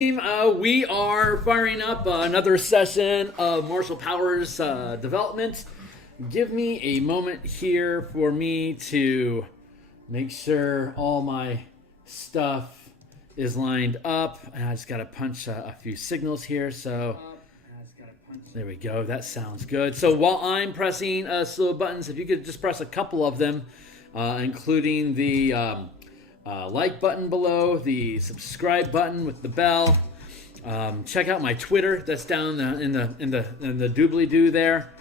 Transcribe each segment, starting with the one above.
We are firing up another session of Martial Powers development. Give me a moment here for me to make sure all my stuff is lined up. And I just got to punch a few signals here. So there we go. That sounds good. So while I'm pressing slow buttons, if you could just press a couple of them, including the like button below, the subscribe button with the bell. Check out my Twitter. That's down in the doobly-doo there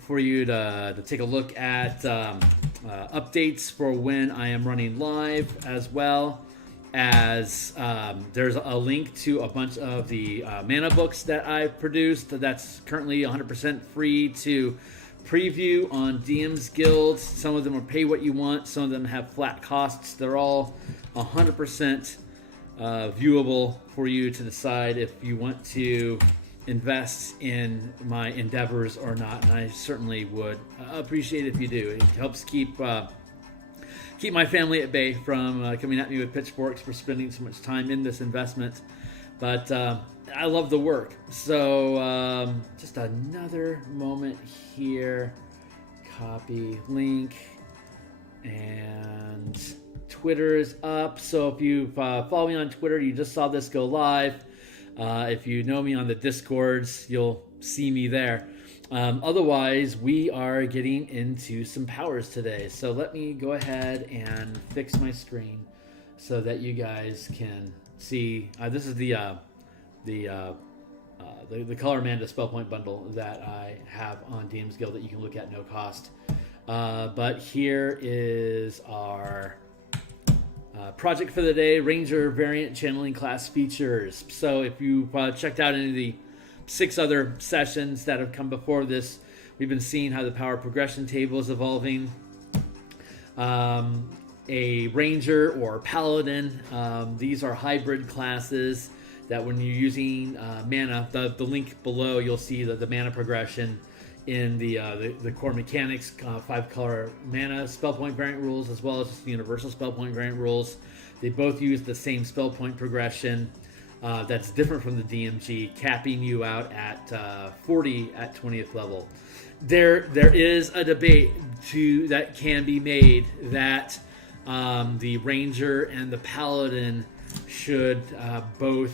for you to take a look at updates for when I am running live, as well as there's a link to a bunch of the mana books that I've produced. That's currently 100% free to preview on DMsGuild. Some of them are pay what you want. Some of them have flat costs. They're all 100% viewable for you to decide if you want to invest in my endeavors or not. And I certainly would appreciate it if you do. It helps keep my family at bay from coming at me with pitchforks for spending so much time in this investment. But I love the work. So just another moment here. Copy link. And Twitter is up. So if you follow me on Twitter, you just saw this go live. If you know me on the Discords, you'll see me there. Otherwise, we are getting into some powers today. So let me go ahead and fix my screen so that you guys can see. This is the Color Amanda Spell Point bundle that I have on DMsGuild that you can look at no cost. But here is our project for the day: Ranger Variant Channeling Class Features. So if you checked out any of the 6 other sessions that have come before this, we've been seeing how the power progression table is evolving. A Ranger or Paladin, these are hybrid classes that when you're using mana, the link below, you'll see the mana progression in the core mechanics, 5-color mana spell point variant rules, as well as just the universal spell point variant rules. They both use the same spell point progression that's different from the DMG, capping you out at 40 at 20th level. There is a debate that can be made that the Ranger and the Paladin should both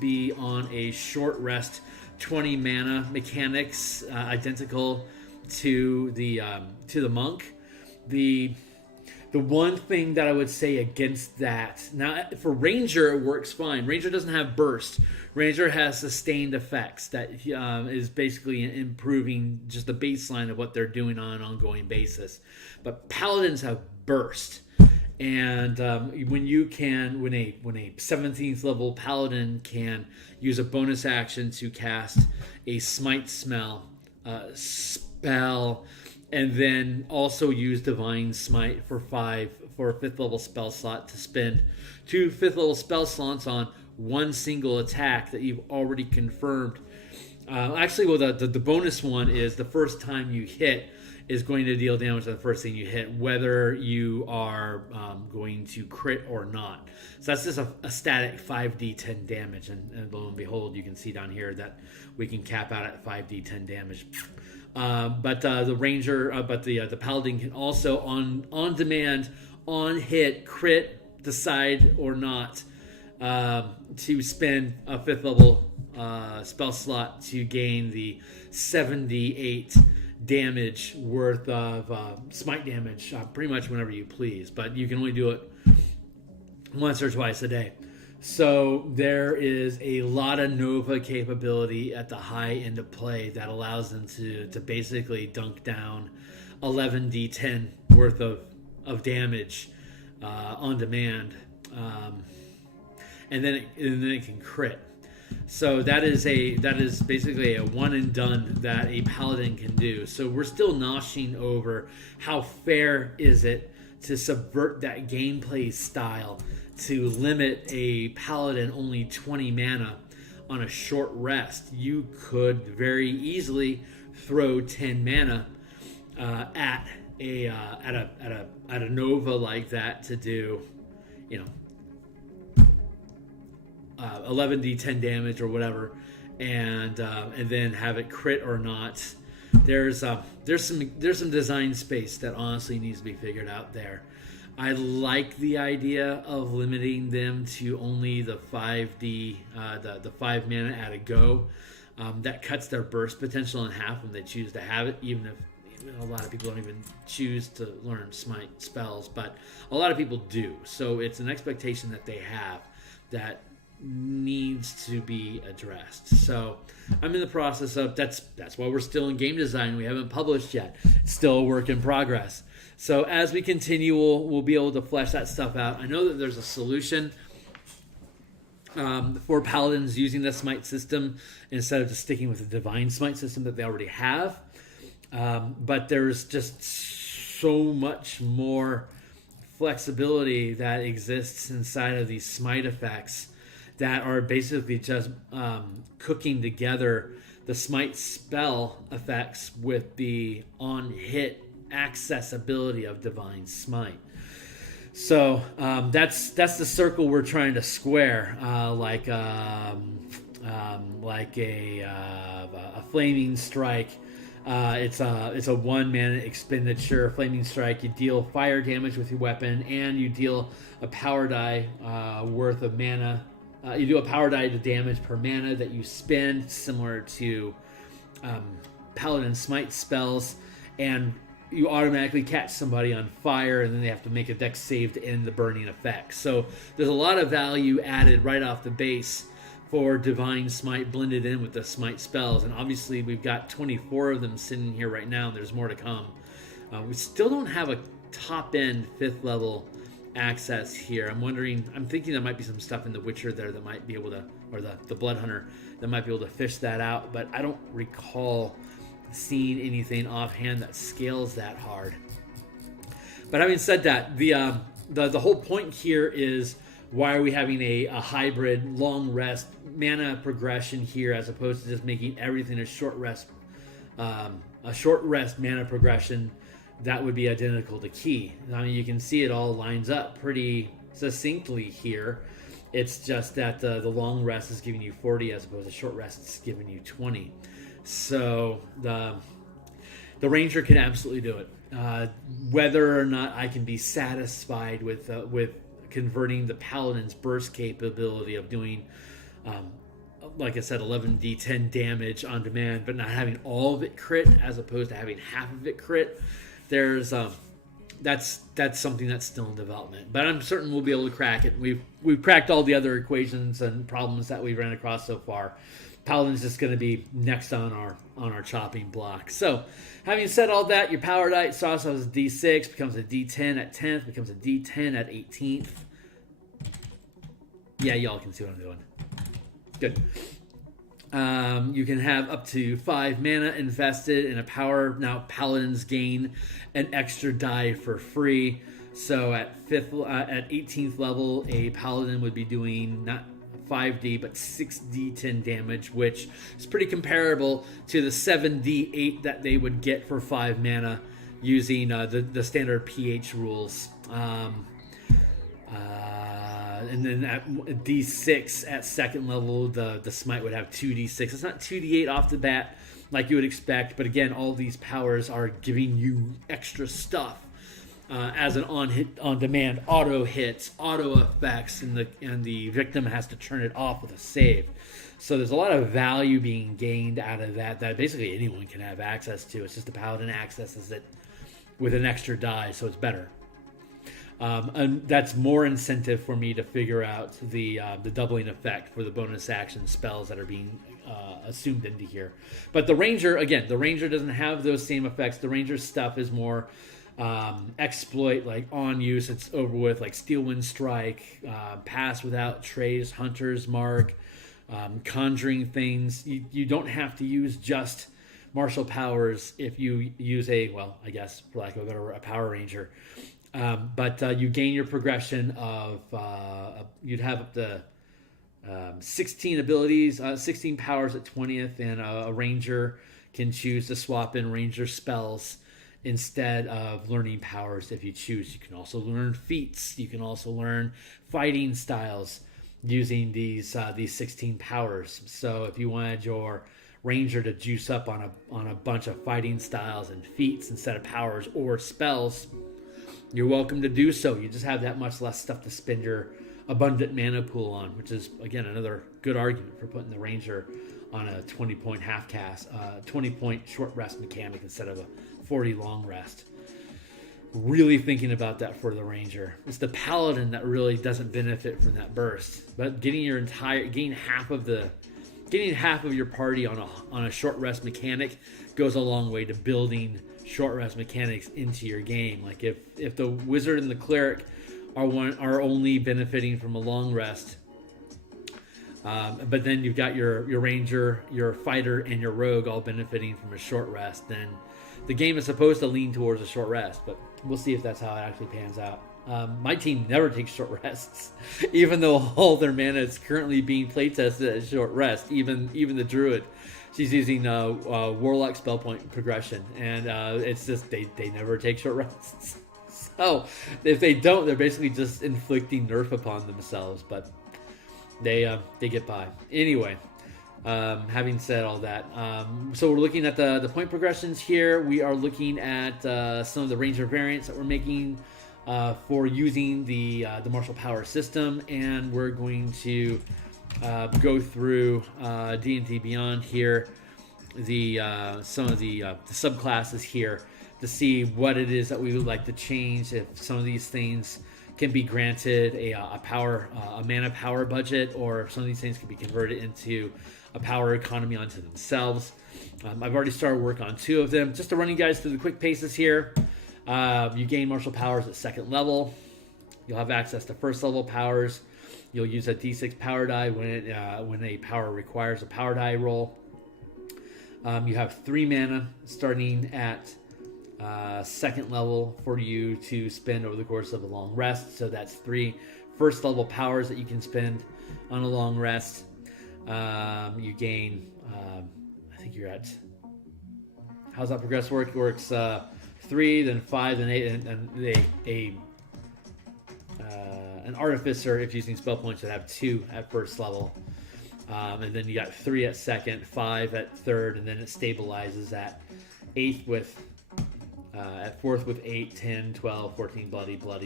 be on a short rest 20 mana mechanics, identical to the monk. The one thing that I would say against that, now for Ranger it works fine. Ranger doesn't have burst. Ranger has sustained effects that is basically improving just the baseline of what they're doing on an ongoing basis. But Paladins have burst. And when a 17th level Paladin can use a bonus action to cast a Smite spell, and then also use Divine Smite for a 5th level spell slot to spend 2 5th level spell slots on one single attack that you've already confirmed. The bonus one is the first time you hit is going to deal damage on the first thing you hit, whether you are going to crit or not. So that's just a static 5d10 damage, and lo and behold, you can see down here that we can cap out at 5d10 damage. But the Ranger, the Paladin can also on demand, on hit, crit, decide or not to spend a 5th level spell slot to gain the 78 damage worth of smite damage pretty much whenever you please, but you can only do it once or twice a day. So there is a lot of Nova capability at the high end of play that allows them to basically dunk down 11d10 worth of damage on demand, and then it can crit. So that is basically a one and done that a Paladin can do. So we're still noshing over how fair is it to subvert that gameplay style to limit a Paladin only 20 mana on a short rest. You could very easily throw 10 mana at a Nova like that to do, 11d10 damage or whatever, and then have it crit or not. There's some design space that honestly needs to be figured out there. I like the idea of limiting them to only the 5d, the 5 mana at a go. That cuts their burst potential in half when they choose to have it, even if a lot of people don't even choose to learn smite spells, but a lot of people do. So it's an expectation that they have that needs to be addressed. So I'm in the process of that's why we're still in game design. We haven't published yet. It's still a work in progress. So as we continue, we'll be able to flesh that stuff out. I know that there's a solution for paladins using the smite system instead of just sticking with the divine smite system that they already have. But there's just so much more flexibility that exists inside of these smite effects that are basically just cooking together the smite spell effects with the on-hit accessibility of divine smite. So that's the circle we're trying to square, like a flaming strike. It's a 1 mana expenditure. Flaming strike, you deal fire damage with your weapon, and you deal a power die worth of mana. You do a power die to damage per mana that you spend, similar to paladin smite spells, and you automatically catch somebody on fire, and then they have to make a dex save to end the burning effect. So there's a lot of value added right off the base for divine smite blended in with the smite spells, and obviously we've got 24 of them sitting here right now, and there's more to come. We still don't have a top end 5th level access here. I'm thinking there might be some stuff in the Witcher there that might be able to, or the Blood Hunter that might be able to fish that out, but I don't recall seeing anything offhand that scales that hard. But having said that, the whole point here is, why are we having a hybrid long rest mana progression here as opposed to just making everything a short rest mana progression that would be identical to key? I mean, you can see it all lines up pretty succinctly here. It's just that the long rest is giving you 40 as opposed to short rest is giving you 20. So the Ranger can absolutely do it. Whether or not I can be satisfied with converting the Paladin's burst capability of doing, like I said, 11d10 damage on demand, but not having all of it crit as opposed to having half of it crit, there's that's something that's still in development. But I'm certain we'll be able to crack it. We've cracked all the other equations and problems that we've ran across so far. Paladin's just going to be next on our chopping block. So, having said all that, your power die starts off as a D6, becomes a D10 at 10th, becomes a D10 at 18th. Yeah, y'all can see what I'm doing. Good. You can have up to 5 mana invested in a power. Now, Paladins gain an extra die for free. So at 18th level, a Paladin would be doing not 5d but 6d10 damage, which is pretty comparable to the 7d8 that they would get for 5 mana using the standard pH rules. And then at d6 at 2nd level, the smite would have 2d6. It's not 2d8 off the bat like you would expect, but again, all these powers are giving you extra stuff. As an on-demand auto hits, auto effects, and the victim has to turn it off with a save. So there's a lot of value being gained out of that basically anyone can have access to. It's just the Paladin accesses it with an extra die, so it's better. And that's more incentive for me to figure out the doubling effect for the bonus action spells that are being assumed into here. But the Ranger doesn't have those same effects. The Ranger's stuff is more exploit, like on use, it's over with, like Steelwind Strike, Pass Without Trace, Hunter's Mark, conjuring things. You don't have to use just martial powers if you use I guess for lack of a better word, a Power Ranger. But you gain your progression of you'd have up to 16 abilities, 16 powers at 20th, and a Ranger can choose to swap in Ranger spells instead of learning powers if you choose. You can also learn feats. You can also learn fighting styles. using these 16 powers. So if you wanted your ranger to juice up on a bunch of fighting styles and feats instead of powers or spells, you're welcome to do so. You just have that much less stuff to spend your abundant mana pool on, which is again another good argument for putting the ranger on a 20-point half cast, 20-point short rest mechanic instead of a 40 long rest. Really thinking about that for the ranger. It's the paladin that really doesn't benefit from that burst, but getting half of your party on a short rest mechanic goes a long way to building short rest mechanics into your game. Like if the wizard and the cleric are only benefiting from a long rest, but then you've got your ranger, your fighter, and your rogue all benefiting from a short rest, then the game is supposed to lean towards a short rest, but we'll see if that's how it actually pans out. My team never takes short rests, even though all their mana is currently being playtested as short rest. Even the druid, she's using warlock spell point progression, and it's just they never take short rests. So if they don't, they're basically just inflicting nerf upon themselves, but they get by anyway. Having said all that, so we're looking at the point progressions here. We are looking at some of the ranger variants that we're making for using the martial power system, and we're going to go through D&D Beyond here, some of the subclasses here, to see what it is that we would like to change. If some of these things can be granted a mana power budget, or if some of these things can be converted into a power economy onto themselves. I've already started work on 2 of them. Just to run you guys through the quick paces here. You gain martial powers at 2nd level. You'll have access to 1st level powers. You'll use a d6 power die when a power requires a power die roll. You have 3 mana starting at 2nd level for you to spend over the course of a long rest. So that's 3 1st level powers that you can spend on a long rest. You gain, I think you're at, how's that progress work? It works 3, then 5, then 8, and an artificer, if using spell points, would have 2 at 1st level. And then you got 3 at 2nd, 5 at 3rd, and then it stabilizes at 8th at 4th with 8, 10, 12, 14, bloody, blah,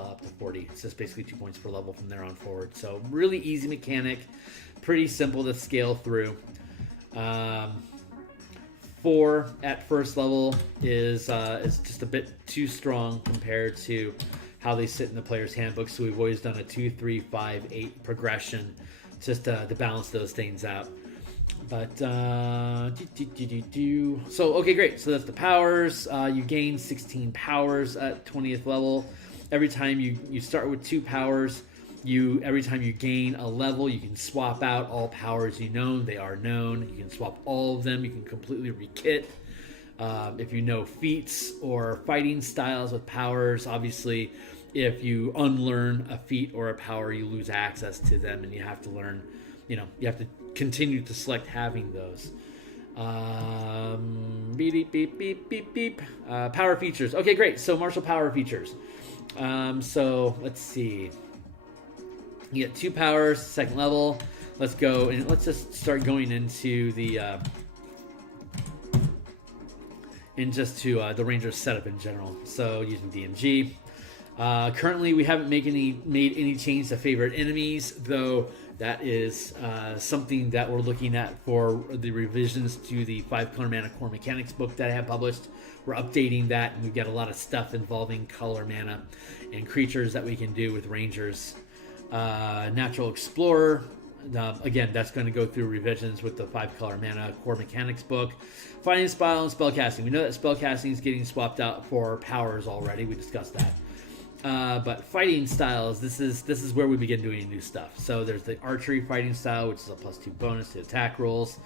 up to 40. It's just basically 2 points per level from there on forward. So really easy mechanic, pretty simple to scale through. 4 at 1st level is just a bit too strong compared to how they sit in the player's handbook. So we've always done a 2, 3, 5, 8 progression just to balance those things out. But so okay, great. So that's the powers. You gain 16 powers at 20th level. Every time you start with 2 powers, every time you gain a level, you can swap out all powers you know. They are known. You can swap all of them. You can completely rekit. If you know feats or fighting styles with powers, obviously, if you unlearn a feat or a power, you lose access to them, and you have to learn. You have to continue to select having those. Beep, beep, beep, beep, beep. Power features. Okay, great. So martial power features. So let's see. You get 2 powers, 2nd level. Let's go and let's just start going into the the Ranger setup in general. So using DMG. Currently, we haven't made any change to favorite enemies, though. That is something that we're looking at for the revisions to the 5-color mana core mechanics book that I have published. We're updating that, and we've got a lot of stuff involving color mana and creatures that we can do with rangers. Natural Explorer, again, that's going to go through revisions with the 5-color mana core mechanics book. Fighting style and spellcasting. We know that spellcasting is getting swapped out for powers already. We discussed that. But fighting styles, this is where we begin doing new stuff. So there's the Archery fighting style, which is a +2 bonus to attack rolls.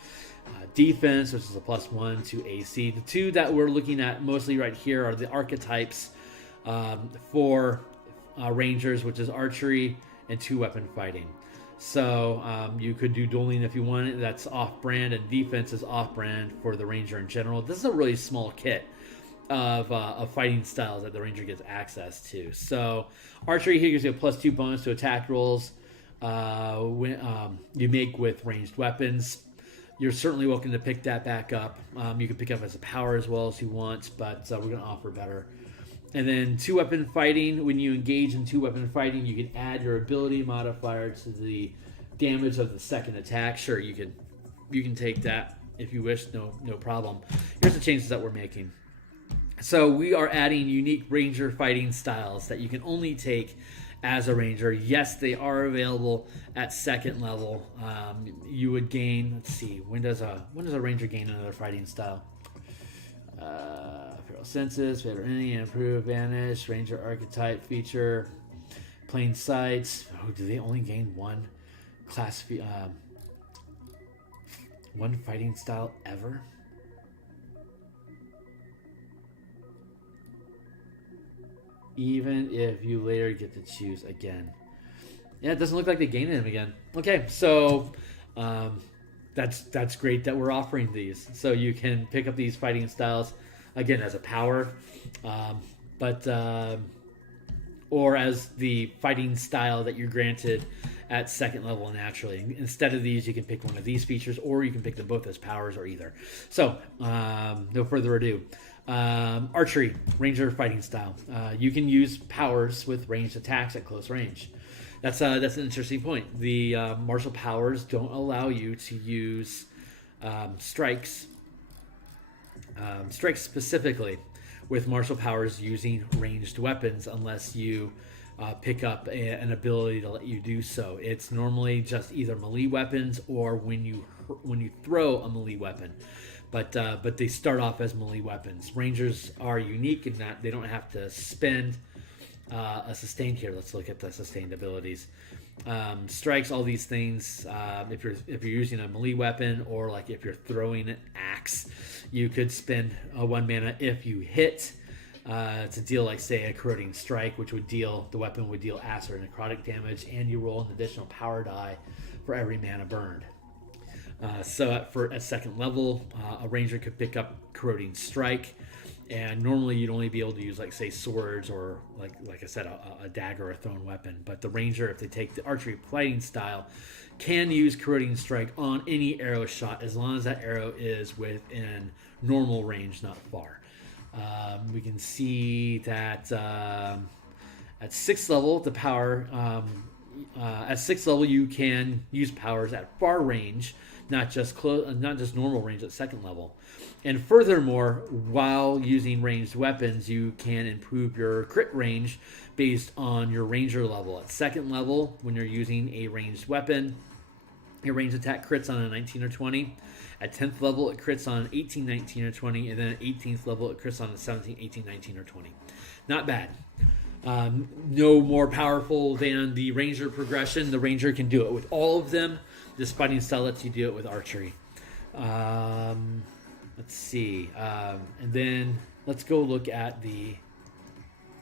Defense, which is a +1 to AC. The 2 that we're looking at mostly right here are the archetypes for Rangers, which is Archery and 2-weapon fighting. So you could do dueling if you want it. That's off-brand, and defense is off-brand for the Ranger in general. This is a really small kit of fighting styles that the Ranger gets access to. So Archery here gives you a +2 bonus to attack rolls. you make with ranged weapons. You're certainly welcome to pick that back up. You can pick up as a power as well as you want, but we're going to offer better. And then 2-weapon fighting. When you engage in 2-weapon fighting, you can add your ability modifier to the damage of the second attack. Sure, you can take that if you wish. No problem. Here's the changes that we're making. So we are adding unique ranger fighting styles that you can only take as a ranger. Yes, they are available at 2nd level. You would gain, let's see, when does a ranger gain another fighting style? Feral senses, favor any, improve, vanish, ranger archetype feature, plain sight. Oh, do they only gain one class, one fighting style ever? Even if you later get to choose again. Yeah, it doesn't look like they gain them again. Okay, so that's great that we're offering these. So you can pick up these fighting styles, again, as a power, or as the fighting style that you're granted at 2nd level naturally. Instead of these, you can pick one of these features, or you can pick them both as powers or either. So, no further ado. Archery, ranger fighting style. You can use powers with ranged attacks at close range. That's an interesting point. The martial powers don't allow you to use strikes specifically with martial powers using ranged weapons unless you pick up an ability to let you do so. It's normally just either melee weapons or when you throw a melee weapon. But they start off as melee weapons. Rangers are unique in that they don't have to spend a sustained here. Let's look at the sustained abilities. Strikes, all these things. If you're using a melee weapon, or like if you're throwing an axe, you could spend 1 mana if you hit to deal, like, say, a Corroding Strike, which the weapon would deal acid or necrotic damage, and you roll an additional power die for every mana burned. So at 2nd level, a ranger could pick up Corroding Strike, and normally you'd only be able to use, like, say, swords or, like I said, a dagger or a thrown weapon. But the ranger, if they take the archery fighting style, can use Corroding Strike on any arrow shot as long as that arrow is within normal range, not far. We can see that at 6th level, the power at 6th level you can use powers at far range, not just normal range at 2nd level. And furthermore, while using ranged weapons, you can improve your crit range based on your ranger level. At 2nd level, when you're using a ranged weapon, your ranged attack crits on a 19 or 20. At 10th level, it crits on 18, 19, or 20. And then at 18th level, it crits on a 17, 18, 19, or 20. Not bad. No more powerful than the ranger progression. The ranger can do it with all of them. This fighting style lets you do it with archery. Let's see. And then let's go look at the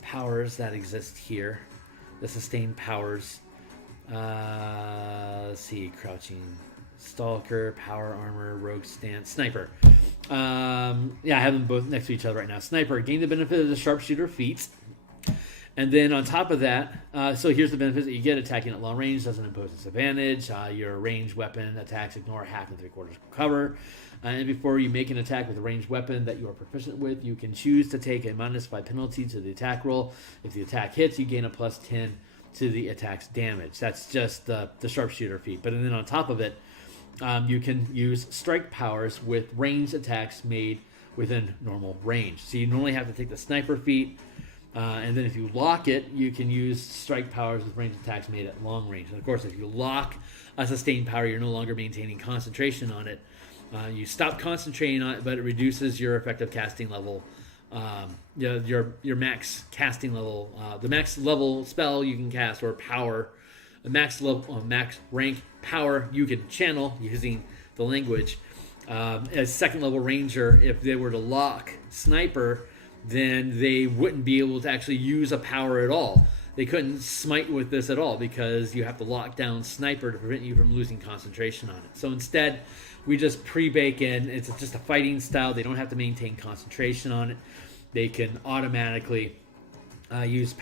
powers that exist here. The sustained powers. Let's see. Crouching Stalker, Power Armor, Rogue Stance, Sniper. I have them both next to each other right now. Sniper, gain the benefit of the Sharpshooter feat. And then on top of that, so here's the benefits that you get. Attacking at long range doesn't impose disadvantage. Your ranged weapon attacks ignore half and 3/4 cover. And before you make an attack with a ranged weapon that you are proficient with, you can choose to take a -5 penalty to the attack roll. If the attack hits, you gain a +10 to the attack's damage. That's just the Sharpshooter feat. But then on top of it, you can use strike powers with ranged attacks made within normal range. So you normally have to take the sniper feat, and then if you lock it, you can use strike powers with ranged attacks made at long range. And of course, if you lock a sustained power, you're no longer maintaining concentration on it. You stop concentrating on it, but it reduces your effective casting level. Your max casting level, the max level spell you can cast, or power, the max level, max rank power you can channel using the language. As 2nd level ranger, if they were to lock sniper, then they wouldn't be able to actually use a power at all. They couldn't smite with this at all because you have to lock down sniper to prevent you from losing concentration on it. So instead, we just pre-bake in. It's just a fighting style. They don't have to maintain concentration on it. They can automatically use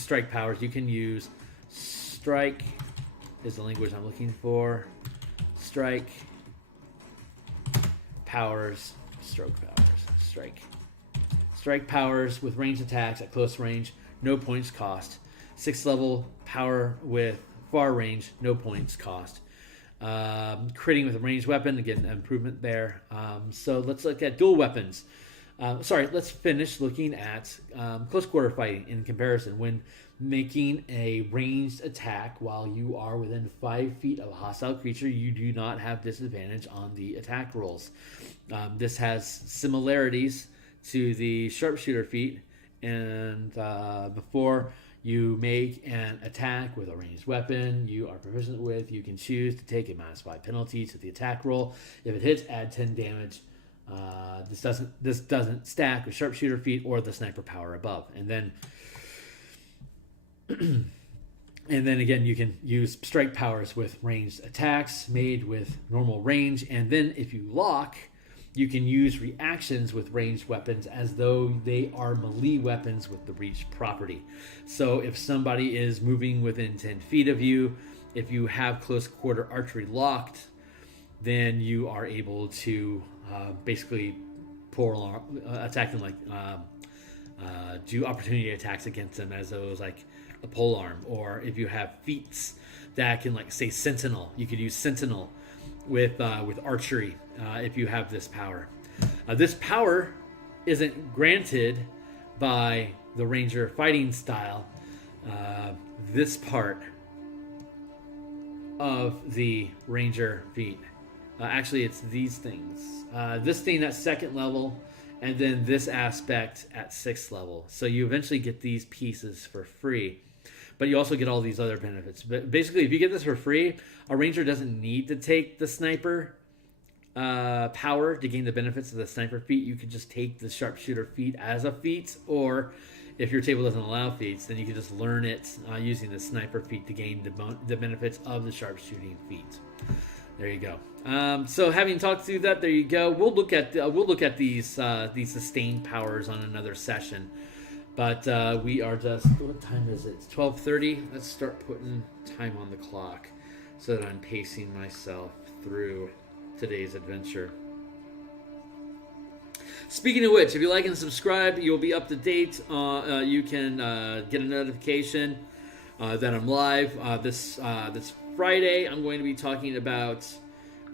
strike powers. You can use strike is the language I'm looking for. Strike, powers, stroke powers, strike. Strike powers with ranged attacks at close range, no points cost. 6th level power with far range, no points cost. Critting with a ranged weapon, again, improvement there. So let's look at dual weapons. Let's finish looking at close quarter fighting in comparison. When making a ranged attack while you are within 5 feet of a hostile creature, you do not have disadvantage on the attack rolls. This has similarities to the sharpshooter feat, and before you make an attack with a ranged weapon you are proficient with, you can choose to take a -5 penalty to the attack roll. If it hits, add 10 damage. This doesn't stack with sharpshooter feat or the sniper power above. And then again, you can use strike powers with ranged attacks made with normal range. And then if you lock, you can use reactions with ranged weapons as though they are melee weapons with the reach property. So if somebody is moving within 10 feet of you, if you have close quarter archery locked, then you are able to basically attack them, like do opportunity attacks against them as though it was like a pole arm. Or if you have feats that can, like, say, sentinel, you could use sentinel with archery if you have this power. This power isn't granted by the ranger fighting style. This part of the ranger feat, actually it's these things. This thing at 2nd level, and then this aspect at 6th level. So you eventually get these pieces for free. But you also get all these other benefits. But basically, if you get this for free, a ranger doesn't need to take the sniper power to gain the benefits of the sniper feat. You could just take the sharpshooter feat as a feat, or if your table doesn't allow feats, then you can just learn it using the sniper feat to gain the benefits of the sharpshooting feat. There you go. So having talked through that, there you go. We'll look at these sustained powers on another session. But we are just, what time is it? It's 12:30. Let's start putting time on the clock so that I'm pacing myself through today's adventure. Speaking of which, if you like and subscribe, you'll be up to date. You can get a notification that I'm live. This Friday, I'm going to be talking about,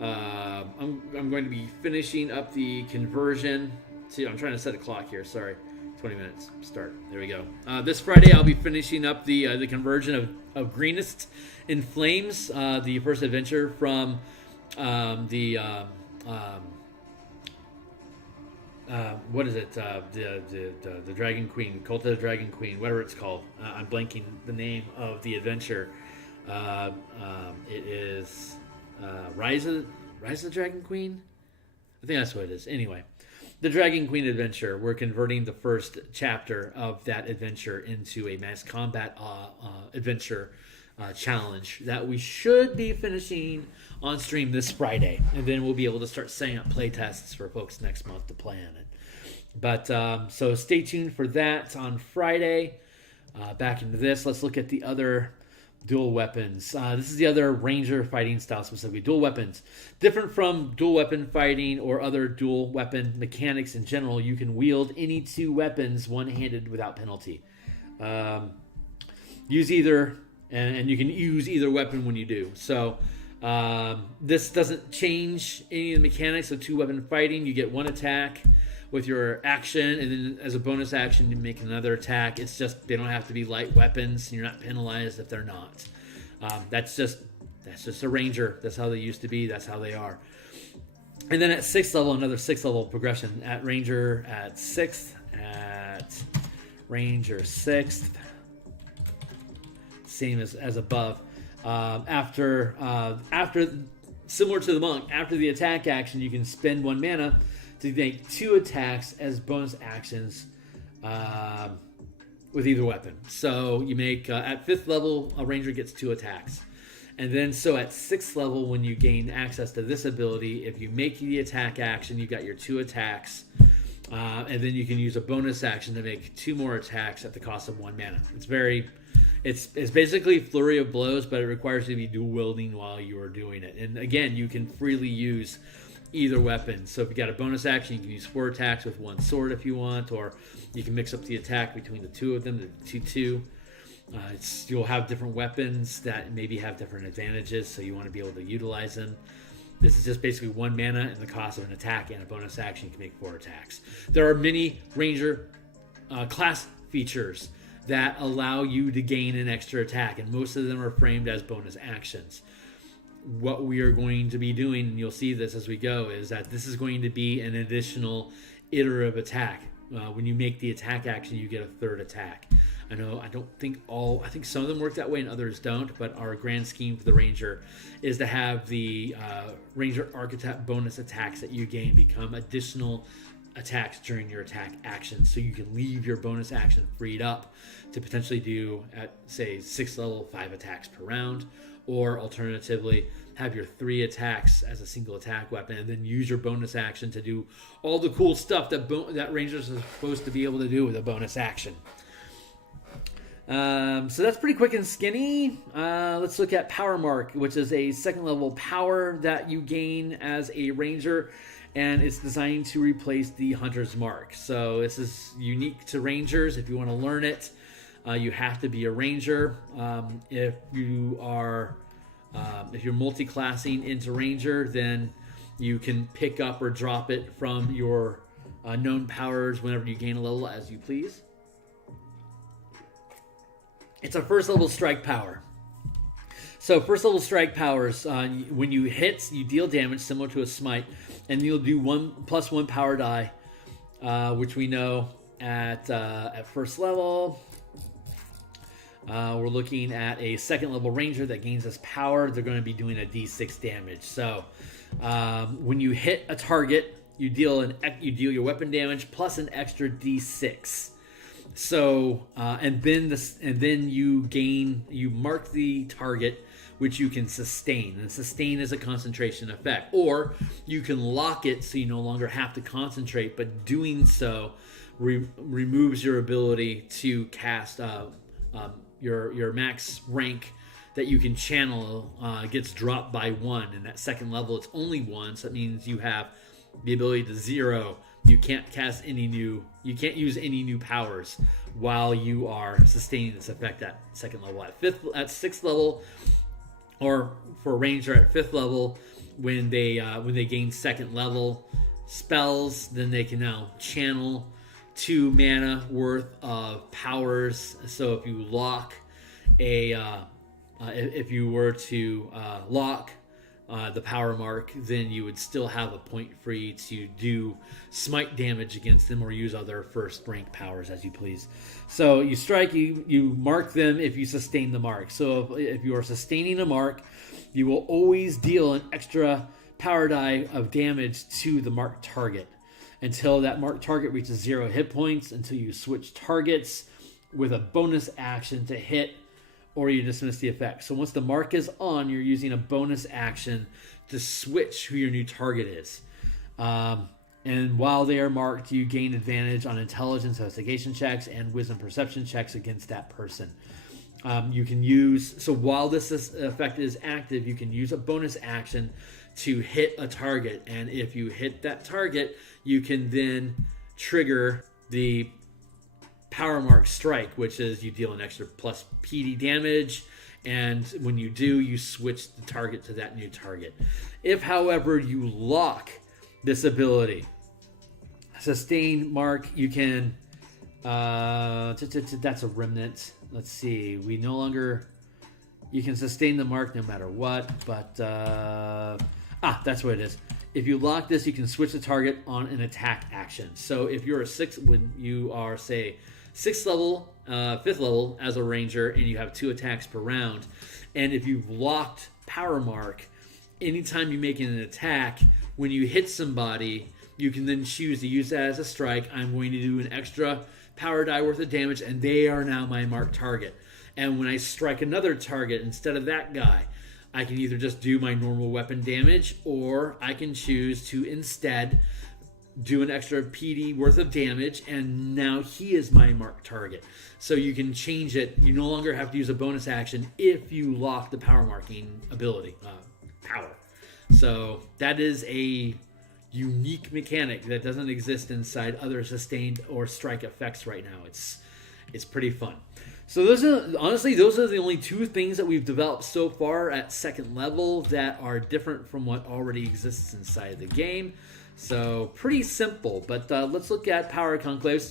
I'm going to be finishing up the conversion to, I'm trying to set a clock here, sorry. 20 minutes. Start. There we go. This Friday, I'll be finishing up the conversion of Greenest in Flames, the first adventure from what is it? The Dragon Queen, Cult of the Dragon Queen, whatever it's called. I'm blanking the name of the adventure. It is Rise of the Dragon Queen. I think that's what it is. Anyway. The Dragon Queen adventure, we're converting the first chapter of that adventure into a mass combat adventure challenge that we should be finishing on stream this Friday. And then we'll be able to start setting up play tests for folks next month to play on it. But so stay tuned for that on Friday. Back into this, let's look at the other dual weapons. This is the other ranger fighting style, specifically dual weapons. Different from dual weapon fighting or other dual weapon mechanics in general, you can wield any 2 weapons one-handed without penalty. Use either, and you can use either weapon when you do. So this doesn't change any of the mechanics of 2 weapon fighting. You get 1 attack with your action, and then as a bonus action you make another attack. It's just they don't have to be light weapons, and you're not penalized if they're not. That's just a ranger. That's how they used to be. That's how they are. And then at 6th level, another 6th level progression. At ranger at 6th, at ranger 6th, same as above. After similar to the monk, after the attack action, you can spend 1 mana to make 2 attacks as bonus actions with either weapon. So you make, at 5th level, a ranger gets 2 attacks. And then so at 6th level, when you gain access to this ability, if you make the attack action, you've got your 2 attacks. And then you can use a bonus action to make 2 more attacks at the cost of 1 mana. It's basically flurry of blows, but it requires you to be dual wielding while you are doing it. And again, you can freely use either weapon. So if you got a bonus action, you can use 4 attacks with 1 sword if you want, or you can mix up the attack between the 2 of them, the 2-2. You'll have different weapons that maybe have different advantages, so you want to be able to utilize them. This is just basically 1 mana and the cost of an attack and a bonus action. You can make 4 attacks. There are many Ranger class features that allow you to gain an extra attack, and most of them are framed as bonus actions. What we are going to be doing, and you'll see this as we go, is that this is going to be an additional iterative attack. When you make the attack action, you get a 3rd attack. I think some of them work that way and others don't, but our grand scheme for the Ranger is to have the Ranger Archetype bonus attacks that you gain become additional attacks during your attack action, so you can leave your bonus action freed up to potentially do, at say 6th level, 5 attacks per round, or alternatively have your 3 attacks as a single attack weapon and then use your bonus action to do all the cool stuff that Rangers are supposed to be able to do with a bonus action. So that's pretty quick and skinny. Let's look at Power Mark, which is a 2nd level power that you gain as a Ranger, and it's designed to replace the Hunter's Mark. So this is unique to Rangers. If you want to learn it, you have to be a Ranger. If you're multi-classing into Ranger, then you can pick up or drop it from your known powers whenever you gain a level as you please. It's a 1st level strike power. So 1st level strike powers, when you hit, you deal damage similar to a smite, and you'll do 1+1 power die, which we know at 1st level. We're looking at a 2nd level Ranger that gains this power. They're going to be doing a d6 damage. So when you hit a target, you deal your weapon damage plus an extra d6. So and then you mark the target, which you can sustain, and sustain is a concentration effect, or you can lock it so you no longer have to concentrate, but doing so removes your ability to cast your max rank that you can channel gets dropped by 1, and at 2nd level it's only 1, so that means you have the ability to 0. You can't use any new powers while you are sustaining this effect at 2nd level. At 6th level, or for a Ranger at 5th level, when they gain 2nd level spells, then they can now channel 2 mana worth of powers. So if you lock if you were to lock the power mark, then you would still have a point free to do smite damage against them or use other 1st rank powers as you please. So you strike, you mark them if you sustain the mark. So if you are sustaining a mark, you will always deal an extra power die of damage to the marked target until that marked target reaches 0 hit points, until you switch targets with a bonus action to hit, or you dismiss the effect. So once the mark is on, you're using a bonus action to switch who your new target is. And while they are marked, you gain advantage on intelligence investigation checks and wisdom perception checks against that person. You can use, so while this effect is active, you can use a bonus action to hit a target. And if you hit that target, you can then trigger the Power Mark Strike, which is you deal an extra plus PD damage, and when you do, you switch the target to that new target. If, however, you lock this ability, sustain mark, you can that's a remnant. Let's see, you can sustain the mark no matter what, but that's what it is. If you lock this, you can switch the target on an attack action. So if you're when you are, say, 6th level, 5th level as a Ranger, and you have 2 attacks per round, and if you've locked Power Mark, anytime you make an attack, when you hit somebody, you can then choose to use that as a strike. I'm going to do an extra power die worth of damage, and they are now my marked target. And when I strike another target instead of that guy, I can either just do my normal weapon damage, or I can choose to instead do an extra PD worth of damage, and now he is my marked target. So you can change it. You no longer have to use a bonus action if you lock the power marking ability, power. So that is a unique mechanic that doesn't exist inside other sustained or strike effects right now. It's pretty fun. So those are the only two things that we've developed so far at second level that are different from what already exists inside the game. So pretty simple, but let's look at power conclaves.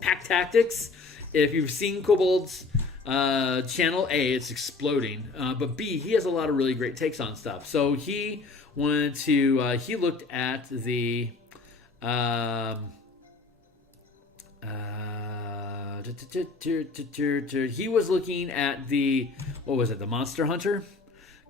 Pack tactics. If you've seen Kobold's channel, A, it's exploding, but B, he has a lot of really great takes on stuff. So he wanted to, he looked at the he was looking at the, what was it, the Monster Hunter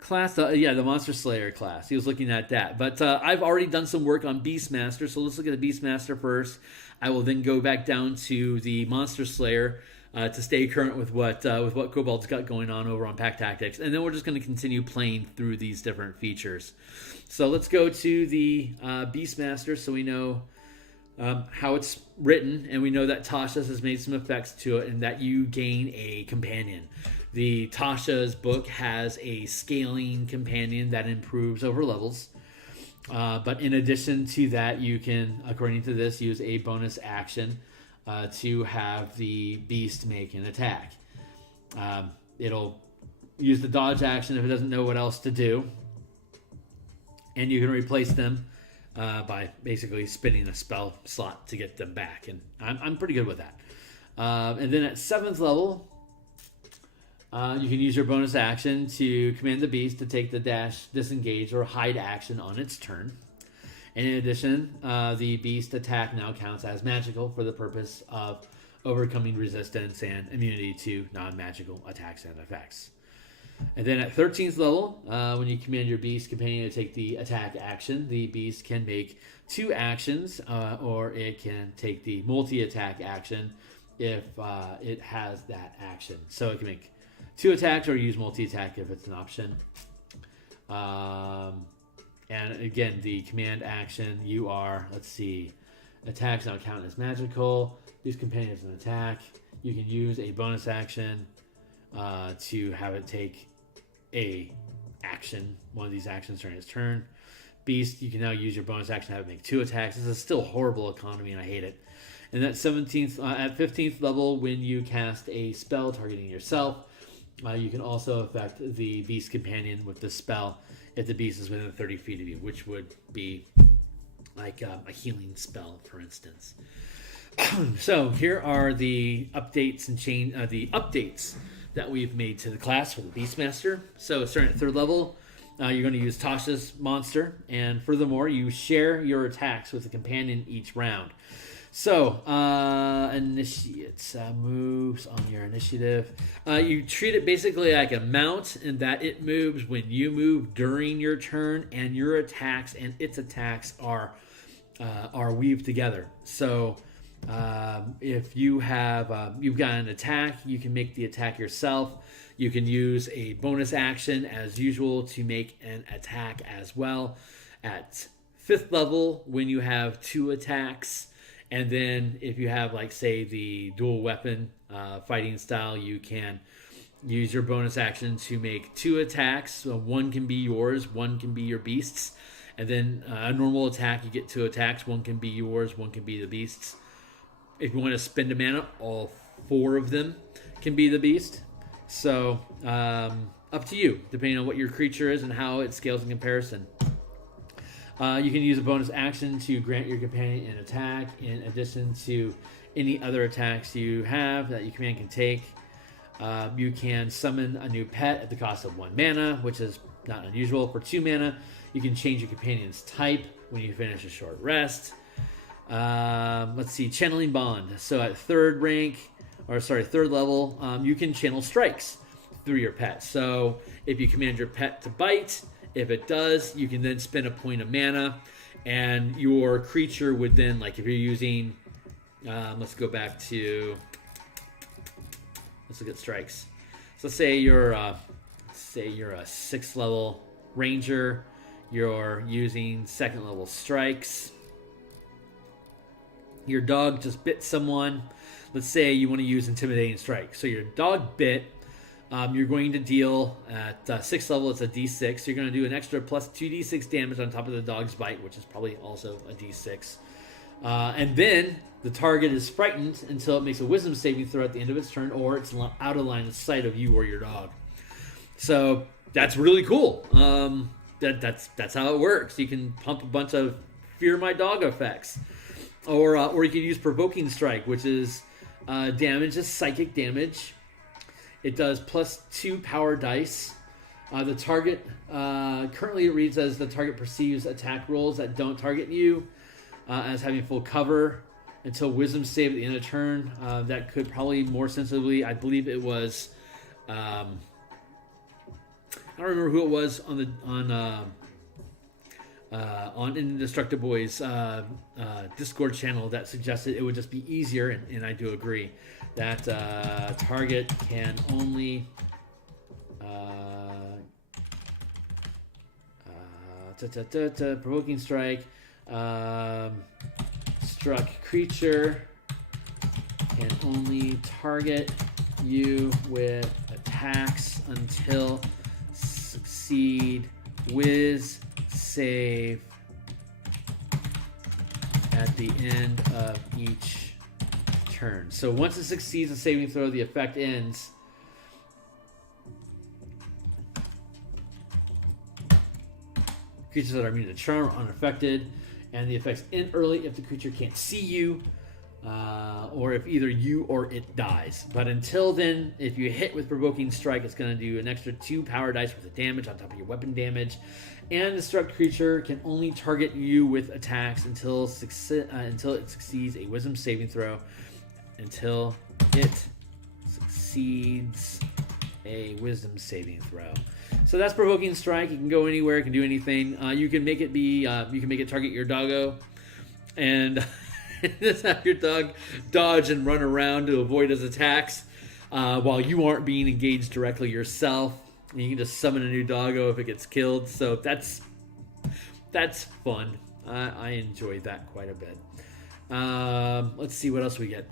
class? The Monster Slayer class. He was looking at that. But I've already done some work on Beastmaster, so let's look at the Beastmaster first. I will then go back down to the Monster Slayer to stay current with what Kobold's got going on over on Pack Tactics. And then we're just going to continue playing through these different features. So let's go to the Beastmaster so we know how it's written, and we know that Tasha's has made some effects to it and that you gain a companion. The Tasha's book has a scaling companion that improves over levels. But in addition to that, you can, according to this, use a bonus action to have the beast make an attack. It'll use the dodge action if it doesn't know what else to do. And you can replace them by basically spinning a spell slot to get them back. And I'm pretty good with that. And then at 7th level, you can use your bonus action to command the beast to take the dash, disengage, or hide action on its turn. And in addition, the beast attack now counts as magical for the purpose of overcoming resistance and immunity to non-magical attacks and effects. And then at 13th level, when you command your beast companion to take the attack action, the beast can make 2 actions, or it can take the multi-attack action if it has that action. So it can make 2 attacks or use multi-attack if it's an option. And again, the command action, you are, attacks now count as magical. Beast companion is an attack. You can use a bonus action to have it take a action, one of these actions during its turn. Beast, you can now use your bonus action to have it make 2 attacks. This is still horrible economy, and I hate it. And at 15th level, when you cast a spell targeting yourself, you can also affect the beast companion with the spell if the beast is within 30 feet of you, which would be like a healing spell, for instance. So here are the updates and the updates that we've made to the class for the Beastmaster. So starting at 3rd level, you're going to use Tasha's monster, and furthermore, you share your attacks with a companion each round. So, initiates moves on your initiative. You treat it basically like a mount in that it moves when you move during your turn, and your attacks and its attacks are weaved together. So, if you have you've got an attack, you can make the attack yourself. You can use a bonus action as usual to make an attack as well. At 5th level, when you have 2 attacks. And then if you have, like, say, the dual weapon fighting style, you can use your bonus action to make 2 attacks. So one can be yours, one can be your beast's. And then a normal attack, you get 2 attacks. One can be yours, one can be the beast's. If you want to spend a mana, all 4 of them can be the beast. So up to you, depending on what your creature is and how it scales in comparison. You can use a bonus action to grant your companion an attack in addition to any other attacks you have that your command can take. You can summon a new pet at the cost of 1 mana, which is not unusual. For 2 mana, you can change your companion's type when you finish a short rest. Channeling Bond. So at 3rd level, you can channel strikes through your pet. So if you command your pet to bite, if it does, you can then spend a point of mana, and your creature would then, like if you're using, let's look at strikes. So say you're a 6th level ranger, you're using 2nd level strikes. your dog just bit someone. Let's say you want to use Intimidating Strike. So your dog bit. You're going to deal at 6th level, it's a d6. So you're going to do an extra plus 2d6 damage on top of the dog's bite, which is probably also a d6. And then the target is frightened until it makes a wisdom saving throw at the end of its turn, or it's out of line of sight of you or your dog. So that's really cool. That's how it works. You can pump a bunch of Fear My Dog effects. Or you can use Provoking Strike, which is damage is psychic damage. It does plus 2 power dice. The target, currently it reads as the target perceives attack rolls that don't target you as having full cover until wisdom save at the end of turn. That could probably more sensibly, I believe it was, I don't remember who it was on Indestructible Boys Discord channel that suggested it would just be easier, and I do agree that target can only Provoking Strike, struck creature can only target you with attacks until succeed Wiz save at the end of each turn. So once it succeeds a saving throw, the effect ends. Creatures that are immune to charm are unaffected, and the effects end early if the creature can't see you, or if either you or it dies. But until then, if you hit with Provoking Strike, it's going to do an extra 2 power dice worth of damage on top of your weapon damage. And the struck creature can only target you with attacks until it succeeds a wisdom saving throw. Until it succeeds a wisdom saving throw. So that's Provoking Strike. You can go anywhere. It can do anything. You can make it be. You can make it target your doggo, and just have your dog dodge and run around to avoid his attacks, while you aren't being engaged directly yourself. And you can just summon a new doggo if it gets killed. So that's fun. I enjoyed that quite a bit. Let's see what else we get.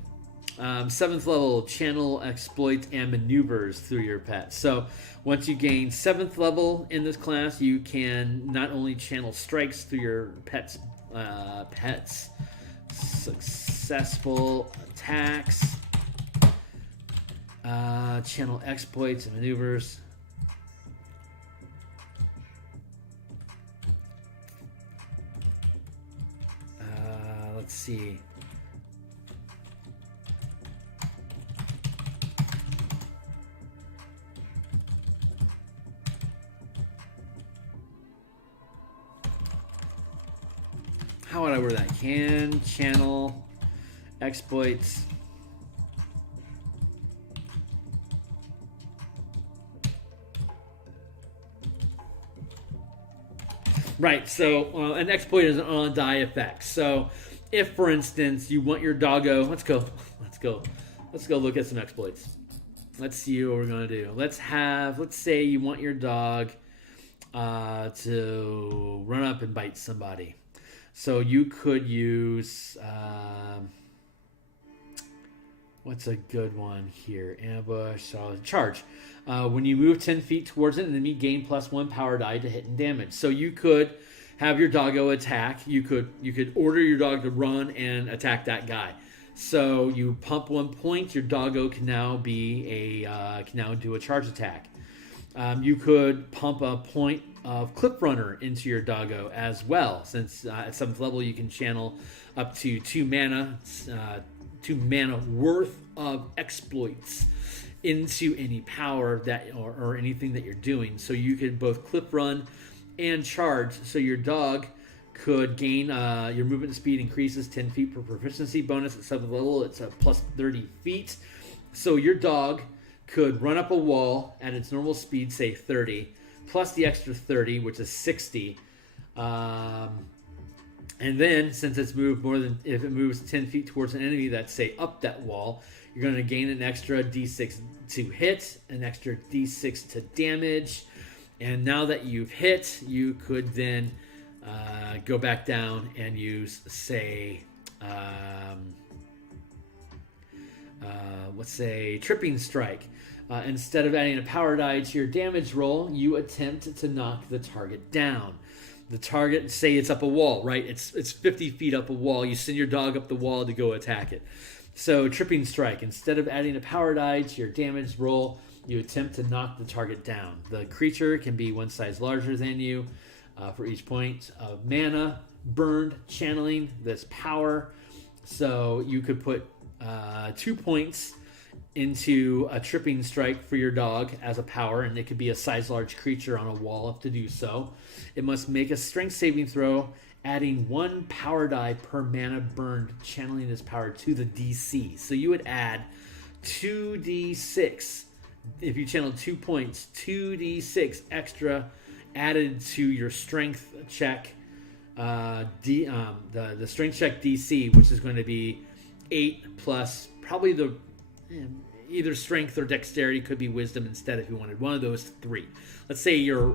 7th level, channel exploits and maneuvers through your pet. So once you gain 7th level in this class, you can not only channel strikes through your pet's successful attacks, channel exploits and maneuvers. Let's see. How would I word that? Can channel exploits. Right, so an exploit is an on-die effect. So if, for instance, you want your doggo, let's go look at some exploits. Let's see what we're gonna do. Let's say you want your dog to run up and bite somebody. So you could use what's a good one here? Ambush, solid charge. When you move 10 feet towards an enemy, gain +1 power die to hit and damage. So you could have your doggo attack. You could order your dog to run and attack that guy. So you pump 1 point. Your doggo can now do a charge attack. You could pump a point of Clip Runner into your doggo as well, since at 7th level you can channel up to 2 mana worth of exploits into any power that or anything that you're doing. So you could both Clip Run and charge. So your dog could gain your movement speed increases 10 feet per proficiency bonus at 7th level. It's a plus 30 feet. So your dog could run up a wall at its normal speed, say 30, plus the extra 30, which is 60. And then, since it's moved if it moves 10 feet towards an enemy that's, say, up that wall, you're going to gain an extra d6 to hit, an extra d6 to damage. And now that you've hit, you could then go back down and use, say, let's say Tripping Strike. Instead of adding a power die to your damage roll, you attempt to knock the target down. The target, say it's up a wall, right? It's 50 feet up a wall. You send your dog up the wall to go attack it. So Tripping Strike. Instead of adding a power die to your damage roll, you attempt to knock the target down. The creature can be one size larger than you for each point of mana burned, channeling this power. So you could put 2 points into a Tripping Strike for your dog as a power, and it could be a size large creature on a wall to do so. It must make a strength saving throw, adding 1 power die per mana burned, channeling this power to the DC. So you would add 2d6 if you channel 2 points, 2d6 extra added to your strength check. The strength check DC, which is going to be 8 plus probably the either strength or dexterity, could be wisdom instead if you wanted one of those 3. Let's say you're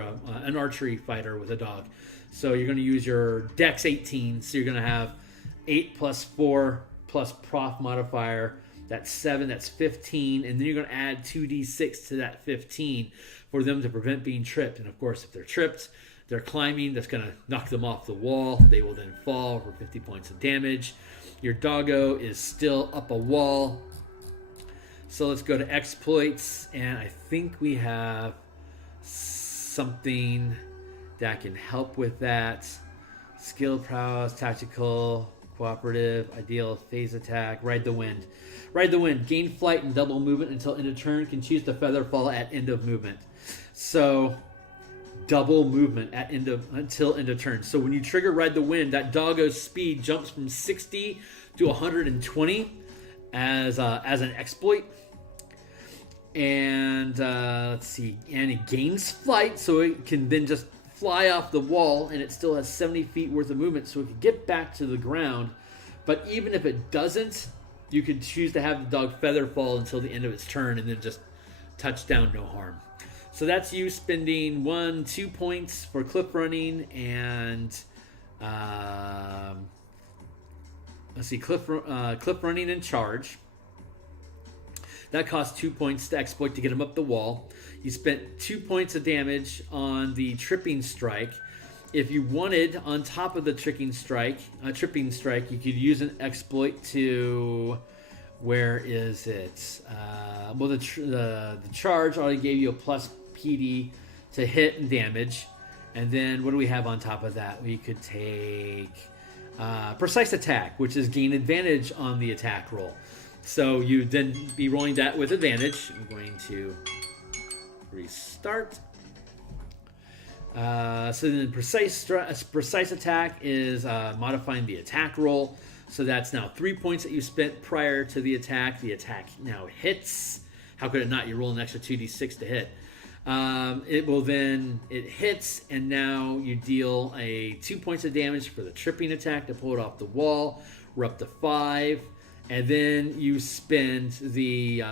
an archery fighter with a dog, so you're going to use your dex 18, so you're going to have 8 plus 4 plus prof modifier. That's 7, that's 15, and then you're going to add 2d6 to that 15 for them to prevent being tripped. And of course, if they're tripped, they're climbing, that's going to knock them off the wall. They will then fall for 50 points of damage. Your doggo is still up a wall. So let's go to exploits, and I think we have something that can help with that. Skill, prowess, tactical, cooperative, ideal, phase attack, ride the wind. Ride the wind, gain flight and double movement until end of turn, can choose to feather fall at end of movement. So double movement at until end of turn. So when you trigger ride the wind, that doggo's speed jumps from 60 to 120 as an exploit. And let's see, and it gains flight, so it can then just fly off the wall, and it still has 70 feet worth of movement, so it can get back to the ground. But even if it doesn't, you could choose to have the dog feather fall until the end of its turn, and then just touch down, no harm. So that's you spending 2 points for cliff running, and let's see, cliff running and charge. That costs 2 points to exploit to get him up the wall. You spent 2 points of damage on the Tripping Strike. If you wanted, on top of the Tripping Strike, you could use an exploit to... Where is it? Well, the charge already gave you a plus PD to hit and damage. And then what do we have on top of that? We could take Precise Attack, which is gain advantage on the attack roll. So you then be rolling that with advantage. I'm going to restart. So then precise attack is modifying the attack roll. So that's now 3 points that you spent prior to the attack. The attack now hits. How could it not? You roll an extra 2d6 to hit. It hits, and now you deal 2 points of damage for the tripping attack to pull it off the wall. We're up to 5. And then you spend the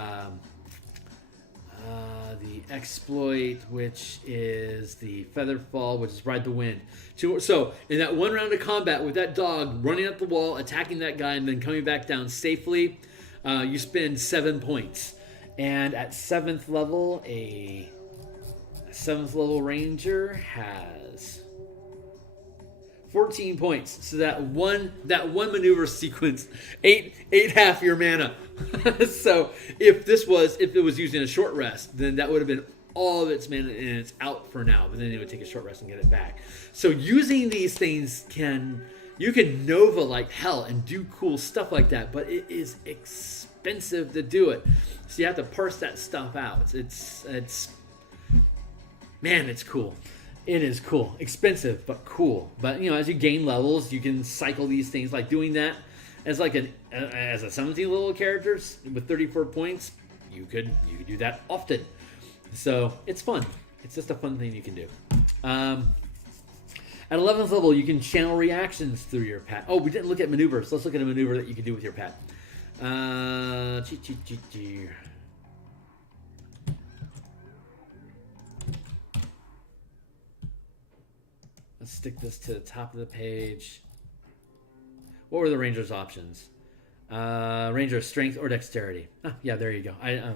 exploit, which is the feather fall, which is ride the wind. So in that one round of combat with that dog running up the wall, attacking that guy, and then coming back down safely, you spend 7 points. And at 7th level, a 7th level ranger has 14 points. So that one maneuver sequence ate half your mana. So if it was using a short rest, then that would have been all of its mana, and it's out for now. But then it would take a short rest and get it back. So using these things you can Nova like hell and do cool stuff like that, but it is expensive to do it. So you have to parse that stuff out. It's cool. It is cool. Expensive, but cool. But, as you gain levels, you can cycle these things. Like doing that as a 17 level character with 34 points, you could do that often. So it's fun. It's just a fun thing you can do. At 11th level, you can channel reactions through your pet. Oh, we didn't look at maneuvers. Let's look at a maneuver that you can do with your pet. Let's stick this to the top of the page. What were the ranger's options? Ranger, strength or dexterity. Yeah, there you go. I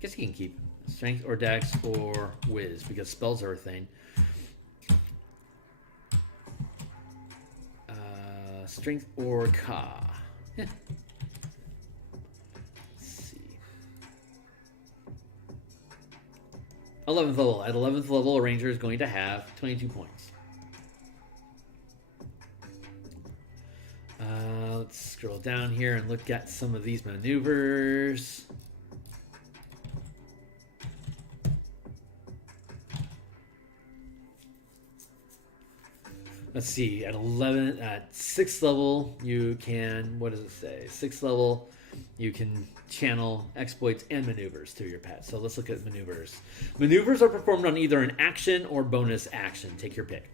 guess you can keep strength or dex or whiz because spells are a thing. Strength or ka. Yeah. Let's see. 11th level. At 11th level, a ranger is going to have 22 points. Let's scroll down here and look at some of these maneuvers. Let's see, at 6th level, you can, what does it say? 6th level, you can channel exploits and maneuvers through your pet. So let's look at maneuvers. Maneuvers are performed on either an action or bonus action. Take your pick.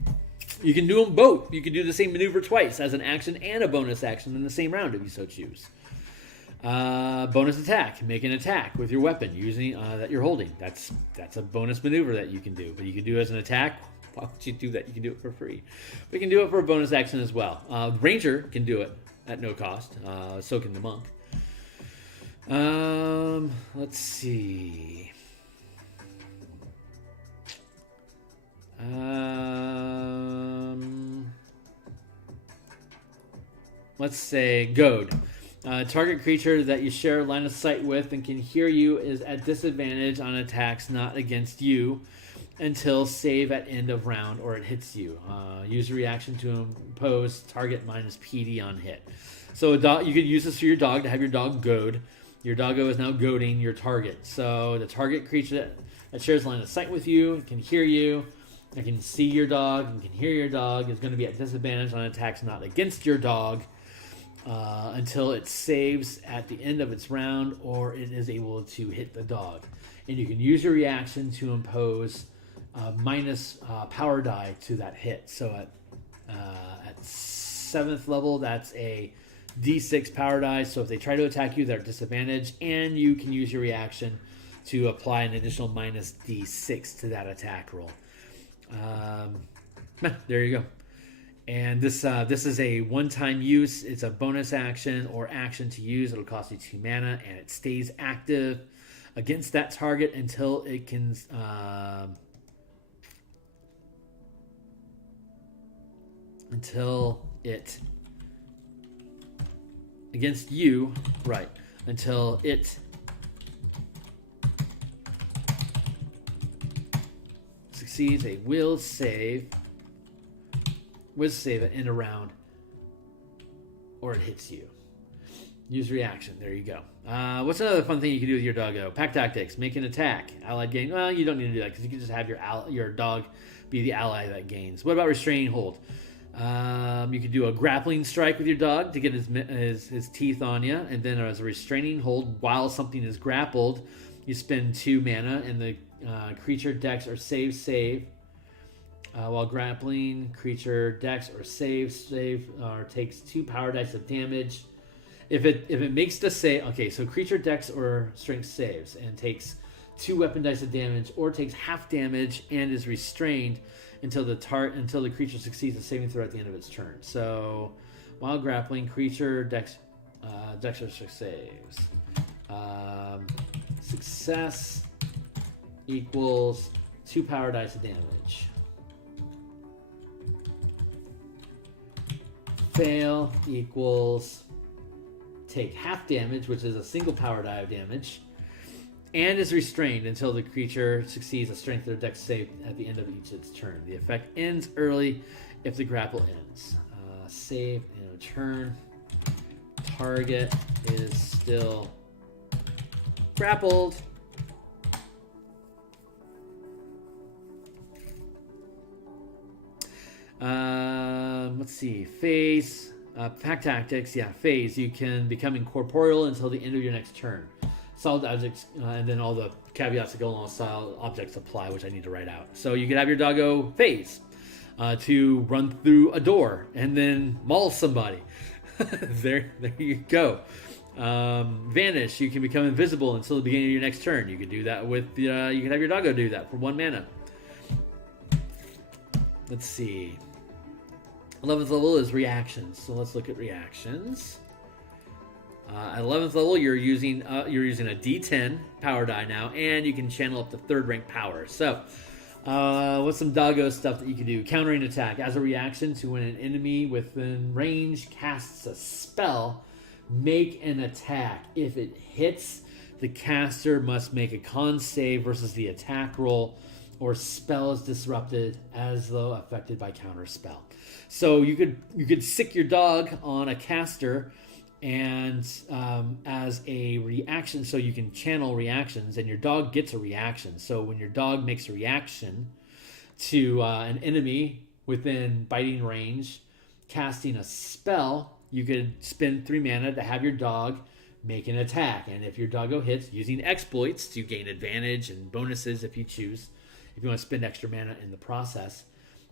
You can do them both. You can do the same maneuver twice as an action and a bonus action in the same round if you so choose. Bonus attack. Make an attack with your weapon using that you're holding. That's a bonus maneuver that you can do. But you can do it as an attack. Why would you do that? You can do it for free. We can do it for a bonus action as well. Ranger can do it at no cost. So can the monk. Let's see. Let's say goad. Target creature that you share line of sight with and can hear you is at disadvantage on attacks not against you until save at end of round or it hits you. Use a reaction to impose target minus PD on hit. So you could use this for your dog to have your dog goad. Your doggo is now goading your target. So the target creature that shares line of sight with you can hear you, and can see your dog, and can hear your dog is going to be at disadvantage on attacks not against your dog until it saves at the end of its round or it is able to hit the dog. And you can use your reaction to impose minus power die to that hit. So at 7th level, that's a D6 power die. So if they try to attack you, they're at disadvantage, and you can use your reaction to apply an additional minus D6 to that attack roll. There you go. And this is a one-time use. It's a bonus action or action to use. It'll cost you 2 mana, and it stays active against that target until it can against you, right? Until it succeeds a will save it in a round, or it hits you. Use reaction. There you go. What's another fun thing you can do with your doggo? Pack tactics. Make an attack. Allied gain. Well, you don't need to do that because you can just have your dog be the ally that gains. What about restraining hold? You could do a grappling strike with your dog to get his teeth on you, and then as a restraining hold while something is grappled, you spend 2 mana, and the creature dex or save. While grappling, creature dex or save takes 2 power dice of damage. If it makes the save, okay, so creature dex or strength saves and takes 2 weapon dice of damage, or takes half damage and is restrained until the creature succeeds a saving throw at the end of its turn. So while grappling, creature dex or strength saves. Success equals 2 power dice of damage. Fail equals take half damage, which is a single power die of damage, and is restrained until the creature succeeds a strength or dex save at the end of each its turn. The effect ends early if the grapple ends. Save in a turn. Target is still grappled. Let's see. Phase. Pack tactics. Yeah, phase. You can become incorporeal until the end of your next turn. Solid objects, and then all the caveats that go along with solid objects apply, which I need to write out. So you could have your doggo phase to run through a door and then maul somebody. there you go. Vanish. You can become invisible until the beginning of your next turn. You could do that with you can have your doggo do that for 1 mana. Let's see. 11th level is reactions. So let's look at reactions. At 11th level, you're using a D10 power die now, and you can channel up to 3rd rank power. So, what's some doggo stuff that you can do? Countering attack. As a reaction to when an enemy within range casts a spell, make an attack. If it hits, the caster must make a con save versus the attack roll, or spell is disrupted as though affected by counter spell. So you could sick your dog on a caster, and as a reaction, so you can channel reactions, and your dog gets a reaction. So when your dog makes a reaction to an enemy within biting range, casting a spell, you could spend 3 mana to have your dog make an attack. And if your doggo hits, using exploits to gain advantage and bonuses if you choose, if you want to spend extra mana in the process.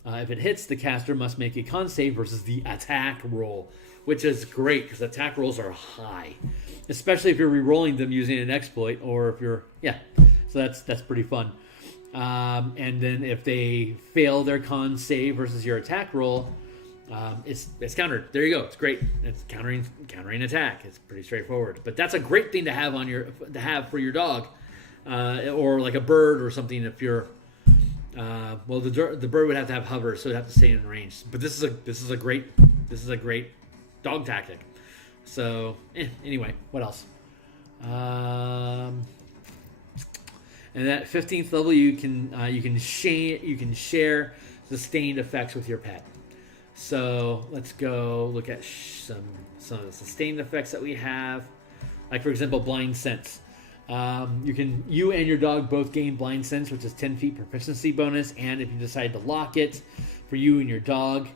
If it hits, the caster must make a con save versus the attack roll, which is great because attack rolls are high, especially if you're re-rolling them using an exploit, or if you're, so that's pretty fun. And then if they fail their con save versus your attack roll, it's countered. There you go. It's great. It's countering attack. It's pretty straightforward. But that's a great thing to have for your dog, or like a bird or something. If you're the bird would have to have hover, so it'd have to stay in range. But this is a great dog tactic. So anyway, what else? And at 15th level, you can share sustained effects with your pet. So let's go look at some of the sustained effects that we have. Like, for example, blind sense. You and your dog both gain blind sense, which is 10 feet proficiency bonus, and if you decide to lock it for you and your dog,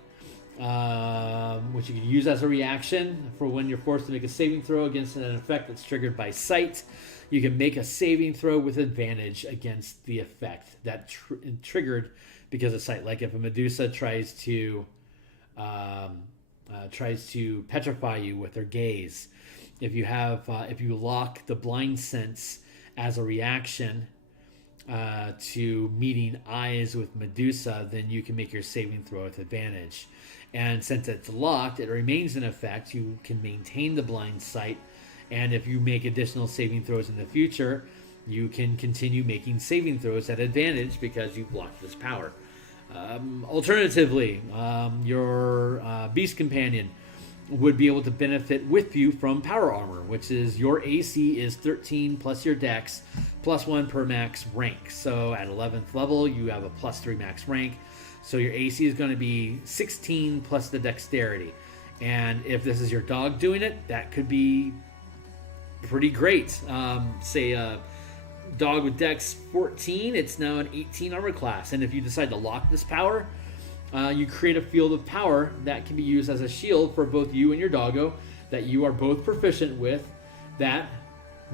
which you can use as a reaction for when you're forced to make a saving throw against an effect that's triggered by sight, you can make a saving throw with advantage against the effect that triggered because of sight. Like if a Medusa tries to petrify you with their gaze. If you lock the blind sense as a reaction to meeting eyes with Medusa, then you can make your saving throw with advantage. And since it's locked, it remains in effect. You can maintain the blind sight, and if you make additional saving throws in the future, you can continue making saving throws at advantage because you've blocked this power. Alternatively, your beast companion would be able to benefit with you from power armor, which is your AC is 13 plus your dex plus 1 per max rank. So at 11th level, you have a plus 3 max rank. So your AC is going to be 16 plus the dexterity. And if this is your dog doing it, that could be pretty great. Say a dog with dex 14, it's now an 18 armor class. And if you decide to lock this power, you create a field of power that can be used as a shield for both you and your doggo that you are both proficient with. That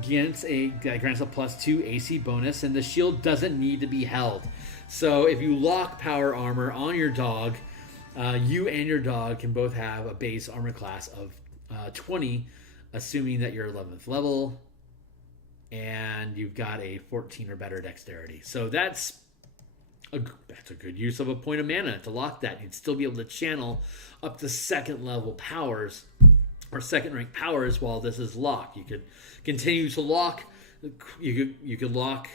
grants a plus 2 AC bonus, and the shield doesn't need to be held. So if you lock power armor on your dog, you and your dog can both have a base armor class of 20, assuming that you're 11th level and you've got a 14 or better dexterity. So that's a good use of a point of mana to lock that. You'd still be able to channel up to second level powers or second rank powers while this is locked. You could continue to lock. You could lock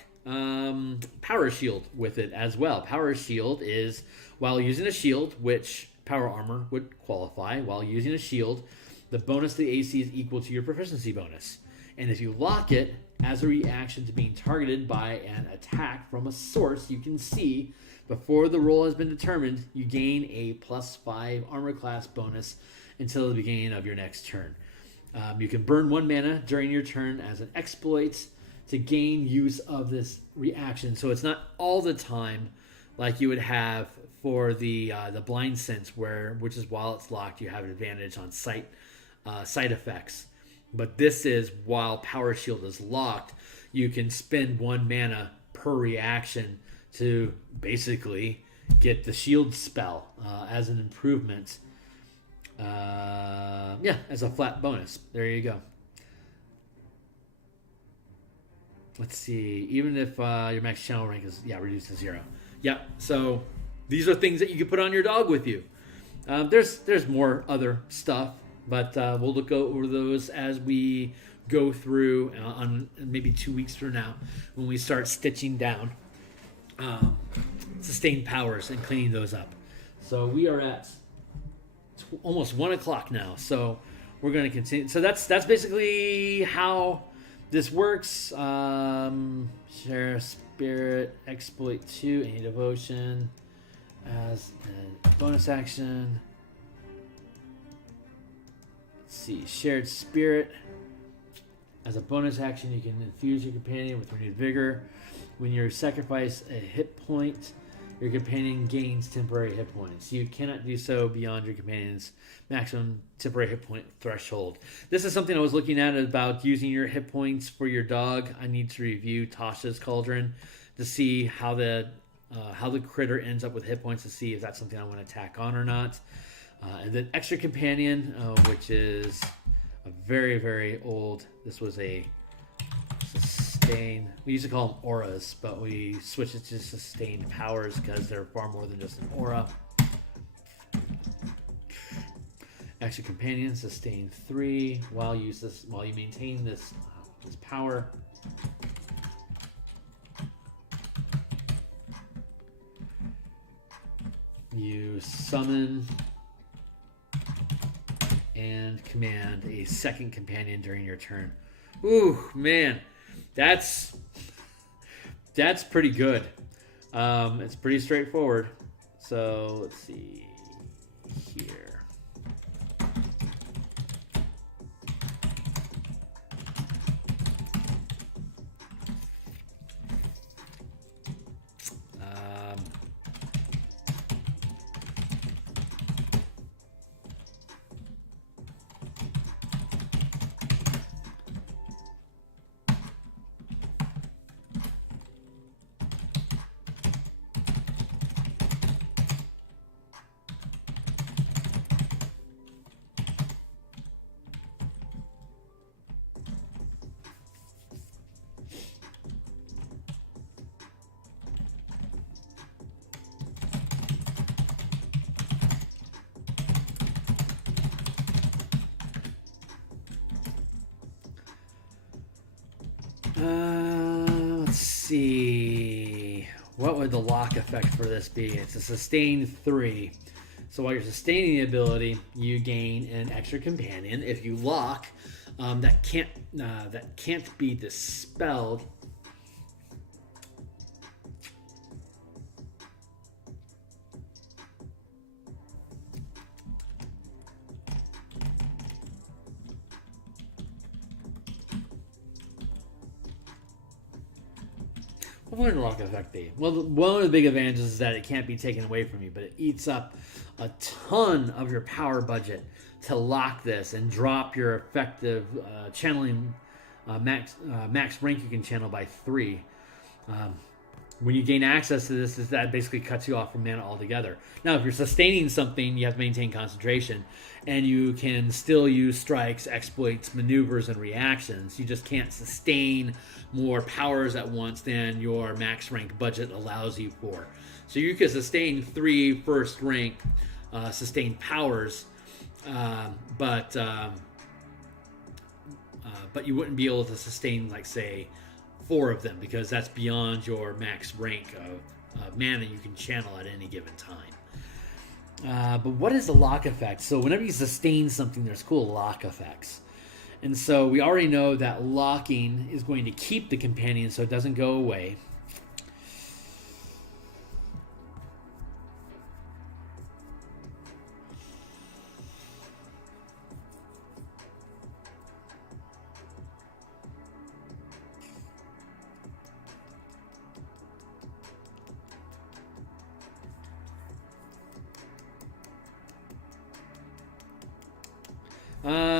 power shield with it as well. Power shield is while using a shield, which power armor would qualify. While using a shield, the bonus to the AC is equal to your proficiency bonus. And if you lock it as a reaction to being targeted by an attack from a source you can see before the roll has been determined, you gain a plus 5 armor class bonus until the beginning of your next turn. You can burn 1 mana during your turn as an exploit to gain use of this reaction. So it's not all the time like you would have for the blind sense, which is while it's locked, you have an advantage on sight effects. But this is while Power Shield is locked, you can spend 1 mana per reaction to basically get the shield spell as an improvement. As a flat bonus. There you go. Let's see. Even if your max channel rank is reduced to 0. Yeah, so these are things that you can put on your dog with you. There's more other stuff, but we'll look over those as we go through on maybe 2 weeks from now when we start stitching down sustained powers and cleaning those up. So we are at almost 1 o'clock now. So we're going to continue. So that's basically how this works. Share spirit, exploit 2, any devotion as a bonus action. Let's see, shared spirit. As a bonus action, you can infuse your companion with renewed vigor. When you sacrifice a hit point, your companion gains temporary hit points. You cannot do so beyond your companion's maximum temporary hit point threshold. This is something I was looking at about using your hit points for your dog. I need to review Tasha's Cauldron to see how the critter ends up with hit points, to see if that's something I want to tack on or not. And then extra companion, which is a very, very old. This was a sustain. We used to call them auras, but we switched it to sustained powers because they're far more than just an aura. Extra companion, sustain 3 while you maintain this power. You summon and command a second companion during your turn. Ooh, man, that's pretty good. It's pretty straightforward. So let's see here. Let's see. What would the lock effect for this be? It's a sustain 3. So while you're sustaining the ability, you gain an extra companion. If you lock, that can't be dispelled. What would the lock effect be? Well, one of the big advantages is that it can't be taken away from you, but it eats up a ton of your power budget to lock this and drop your effective channeling max rank you can channel by 3. When you gain access to this, that basically cuts you off from mana altogether. Now, if you're sustaining something, you have to maintain concentration, and you can still use strikes, exploits, maneuvers, and reactions. You just can't sustain more powers at once than your max rank budget allows you for. So you could sustain 3 first rank sustained powers, but you wouldn't be able to sustain, like, say, 4 of them, because that's beyond your max rank of mana you can channel at any given time. But what is the lock effect? So whenever you sustain something, there's cool lock effects. And so we already know that locking is going to keep the companion so it doesn't go away.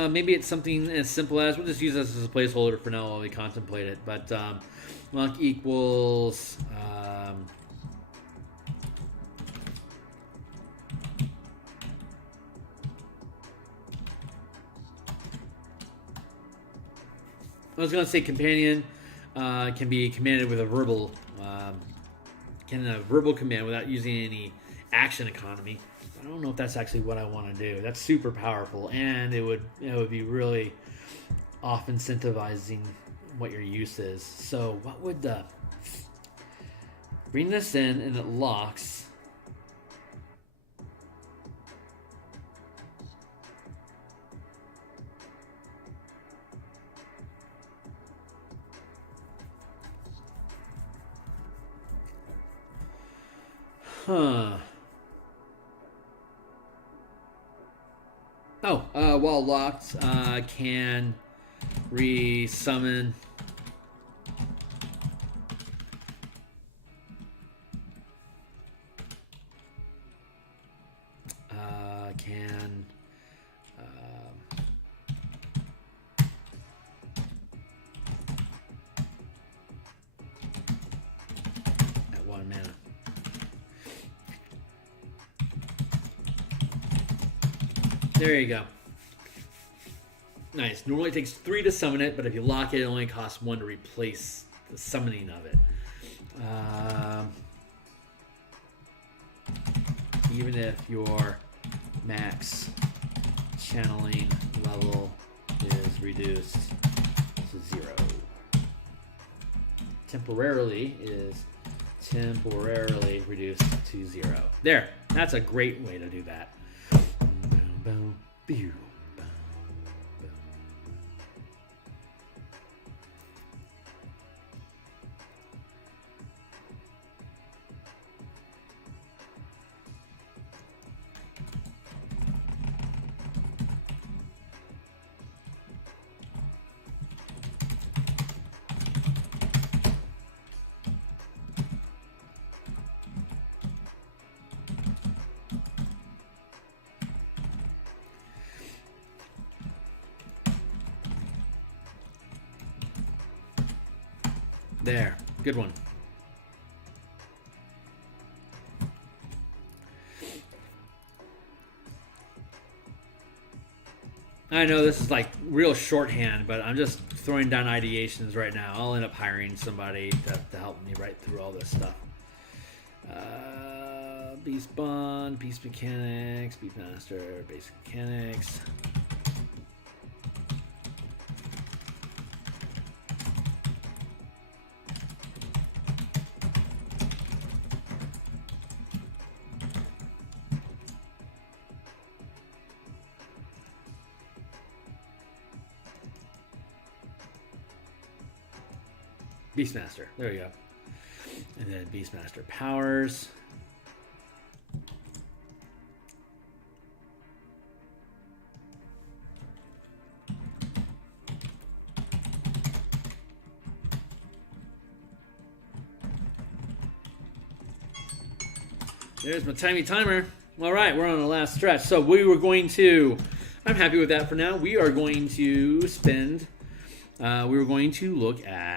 Maybe it's something as simple as, we'll just use this as a placeholder for now while we contemplate it, but lock equals I was going to say companion can be commanded with a verbal command without using any action economy. I don't know if that's actually what I want to do. That's super powerful, and it would be really off incentivizing what your use is. So what would the bring this in and it locks. Huh. Oh, while locked, can re-summon can at 1 mana. There you go. Nice. Normally it takes 3 to summon it, but if you lock it, it only costs 1 to replace the summoning of it. Even if your max channeling level is reduced to 0. Temporarily reduced to 0. There. That's a great way to do that. Boom, boom, boom, boom. There. Good one. I know this is like real shorthand, but I'm just throwing down ideations right now. I'll end up hiring somebody to help me write through all this stuff. Beast Bond, Beast Mechanics, Beastmaster, Basic Mechanics. Beastmaster. There we go. And then Beastmaster powers. There's my timer. All right, we're on the last stretch. So we were going to, I'm happy with that for now. We are going to spend, we were going to look at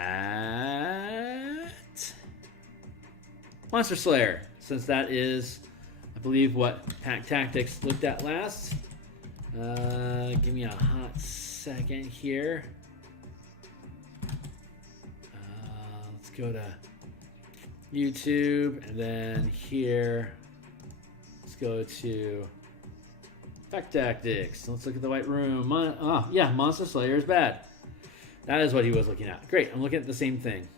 Monster Slayer, since that is, I believe, what Pack Tactics looked at last. Give me a hot second here. Let's go to YouTube, and then here, let's go to Pack Tactics. Let's look at the White Room. Yeah, Monster Slayer is bad. That is what he was looking at. Great, I'm looking at the same thing.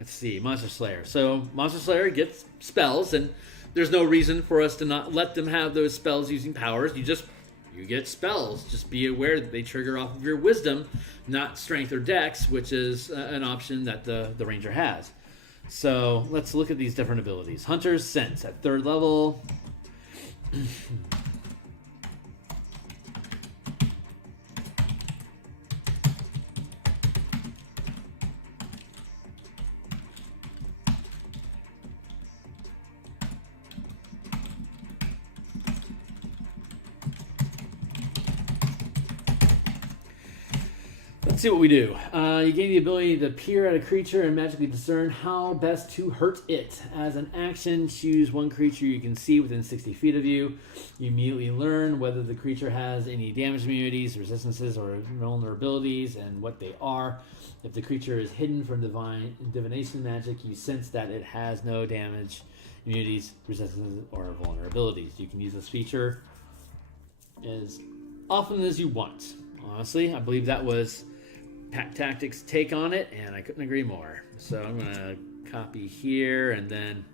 Let's see, Monster Slayer. So Monster Slayer gets spells, and there's no reason for us to not let them have those spells using powers. You get spells. Just be aware that they trigger off of your wisdom, not strength or dex, which is an option that the ranger has. So let's look at these different abilities. Hunter's Sense at 3rd level. Let's see what we do. You gain the ability to peer at a creature and magically discern how best to hurt it. As an action, choose one creature you can see within 60 feet of you. You immediately learn whether the creature has any damage immunities, resistances, or vulnerabilities, and what they are. If the creature is hidden from divination magic, you sense that it has no damage, immunities, resistances, or vulnerabilities. You can use this feature as often as you want. Honestly, I believe that was Pack Tactics' take on it, and I couldn't agree more. So I'm going to copy here, and then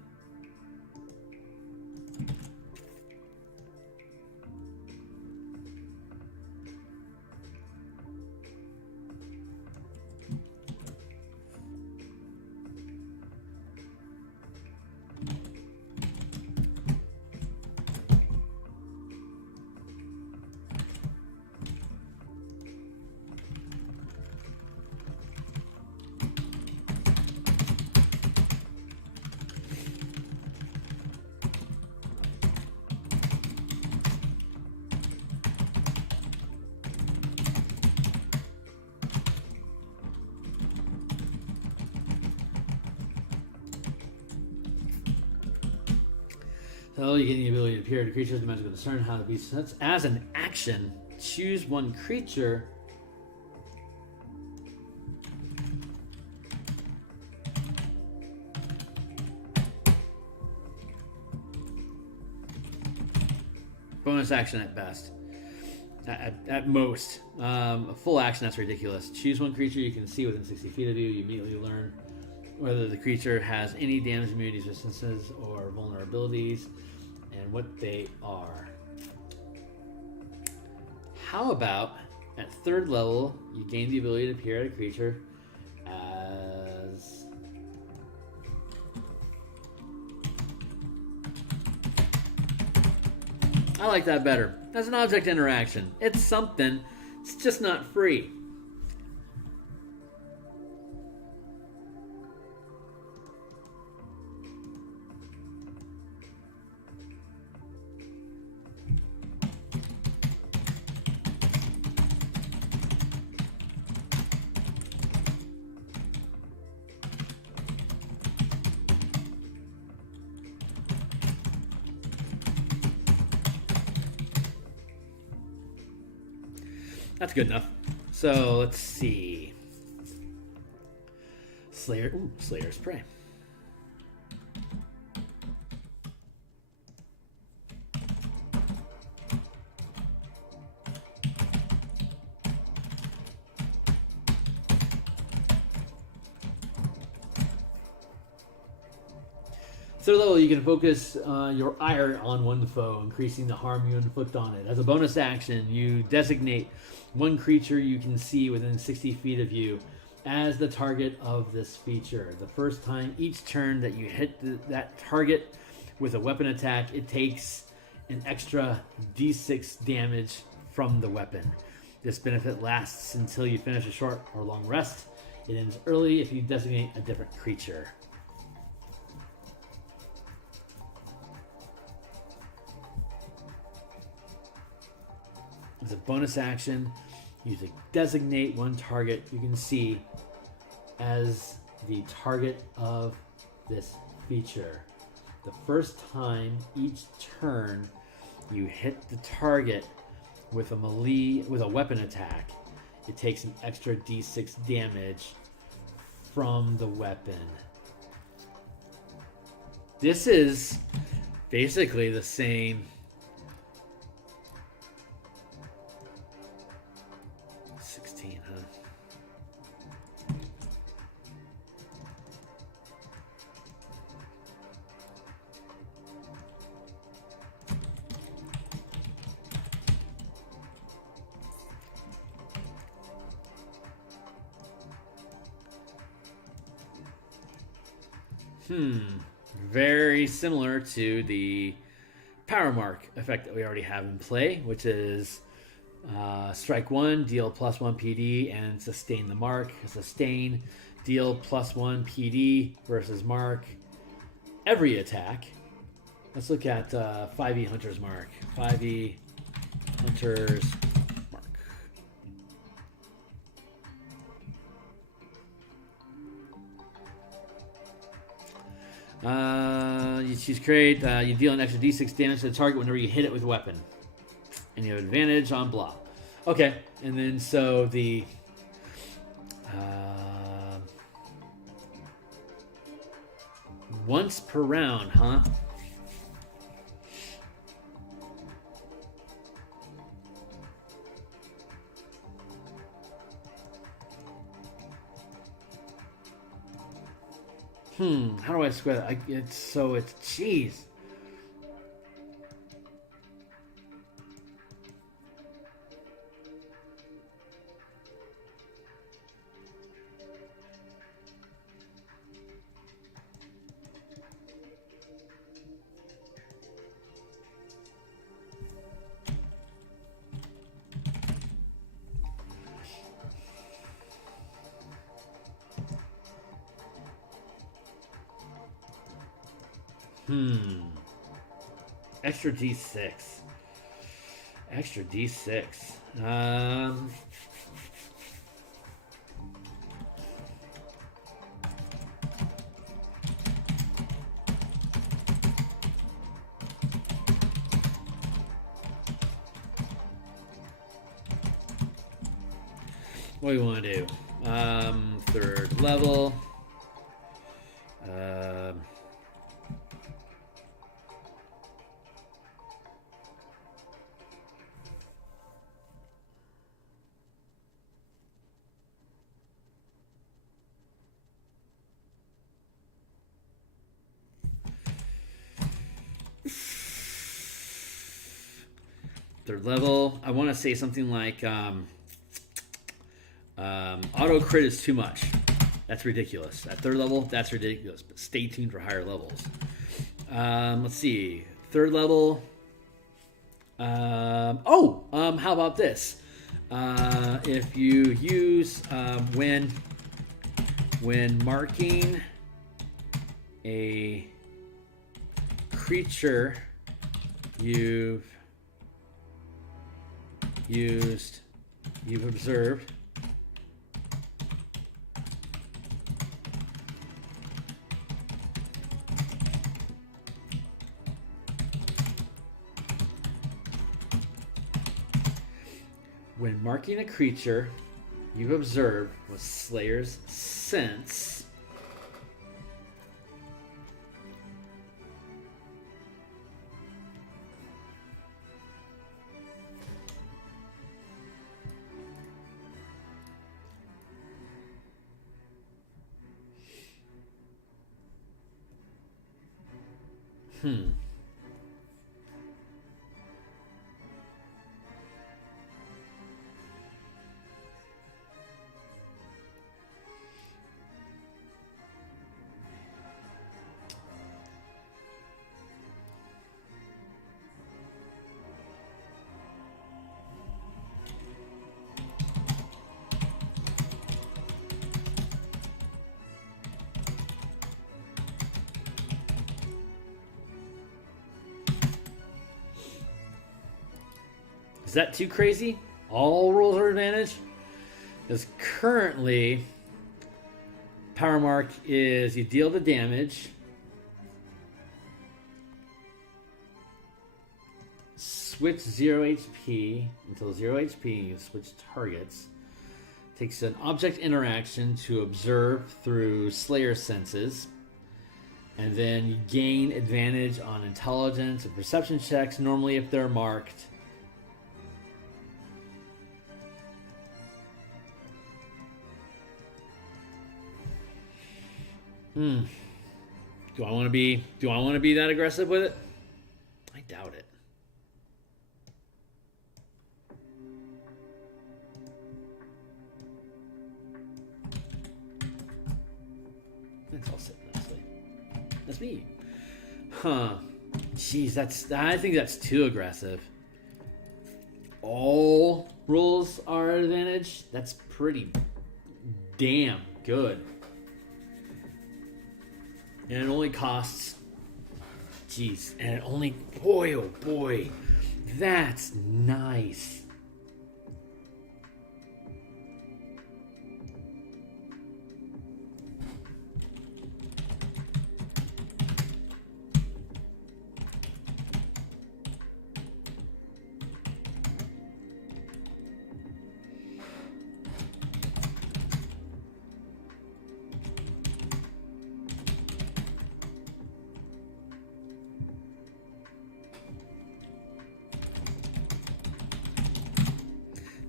so you get the ability to appear to creatures the magical discern how to be sent. As an action, choose one creature. Bonus action at best. At most. A full action, that's ridiculous. Choose one creature you can see within 60 feet of you. You immediately learn whether the creature has any damage, immunities, resistances, or vulnerabilities, and what they are. How about at 3rd level, you gain the ability to appear at a creature as I like that better. As an object interaction. It's something, it's just not free. That's good enough. So let's see. Slayer's Prey. Third level, you can focus your ire on one foe, increasing the harm you inflict on it. As a bonus action, you designate one creature you can see within 60 feet of you as the target of this feature. The first time each turn that you hit that target with a weapon attack, it takes an extra d6 damage from the weapon. This benefit lasts until you finish a short or long rest. It ends early if you designate a different creature. As a bonus action, you designate one target you can see as the target of this feature. The first time each turn you hit the target with a weapon attack, it takes an extra d6 damage from the weapon. This is basically the same. 16, huh? Very similar to the Power Mark effect that we already have in play, which is strike 1, deal +1 PD, and sustain the mark. Sustain, deal +1 PD versus mark every attack. Let's look at 5e Hunter's Mark. 5e Hunter's Mark. You choose create. You deal an extra d6 damage to the target whenever you hit it with a weapon. And you have advantage on blah. Okay, and then so the Once per round, huh? How do I square that? It's jeez. Extra D6. Extra D6. What do you want to do? Third level. Third level. I want to say something like auto crit is too much. That's ridiculous. At third level, that's ridiculous. But stay tuned for higher levels. Let's see. Third level. How about this? If you use when marking a creature you've observed, when marking a creature you've observed with Slayer's Sense, is that too crazy? All rolls are advantage? Because currently, power mark is you deal the damage, switch 0 HP until 0 HP, you switch targets. Takes an object interaction to observe through Slayer senses. And then you gain advantage on intelligence and perception checks, normally if they're marked. Do I want to be that aggressive with it? I doubt it. That's all sitting nicely. That's me. Huh. Jeez, I think that's too aggressive. All rolls are at advantage? That's pretty damn good. And it only costs, jeez, and it only, boy, oh boy, that's nice.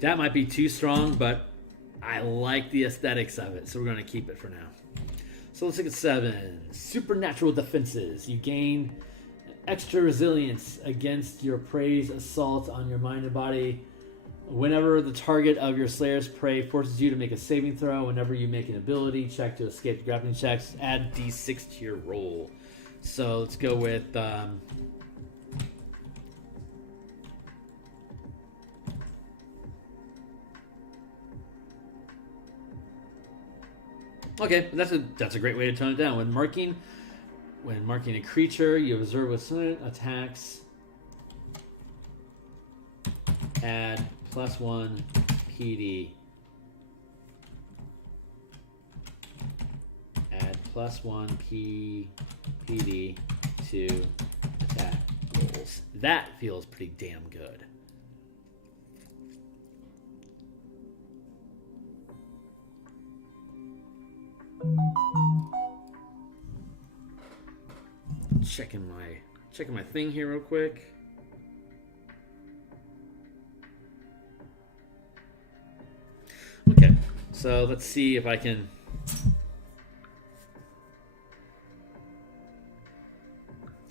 That might be too strong, but I like the aesthetics of it, so we're going to keep it for now. So let's look at 7. Supernatural defenses. You gain extra resilience against your prey's assault on your mind and body. Whenever the target of your Slayer's prey forces you to make a saving throw, whenever you make an ability check to escape the grappling checks, add D6 to your roll. So let's go with... Okay, that's a great way to tone it down. When marking a creature, you observe with some attacks. Add +1 PD. Add +1 PD to attack rolls. That feels pretty damn good. Checking my thing here real quick. Okay, so let's see if I can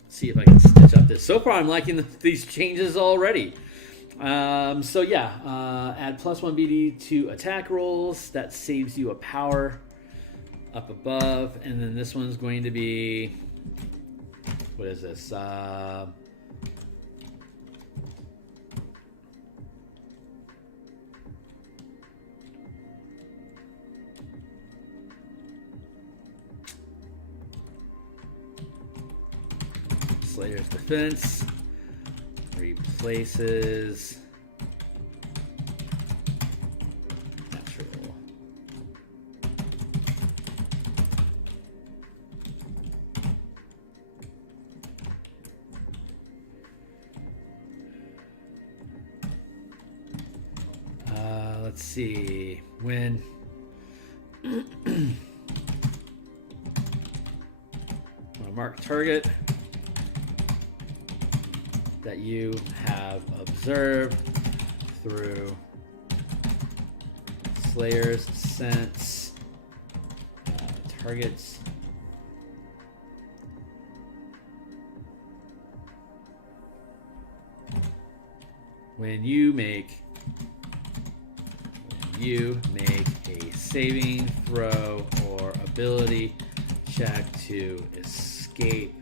stitch up this. So far, I'm liking these changes already. So yeah, add +1 BD to attack rolls. That saves you a power up above, and then this one's going to be, what is this? Slayer's defense replaces natural. Let's see. When mark target that you have observed through Slayer's sense targets when you make a saving throw or ability check to escape,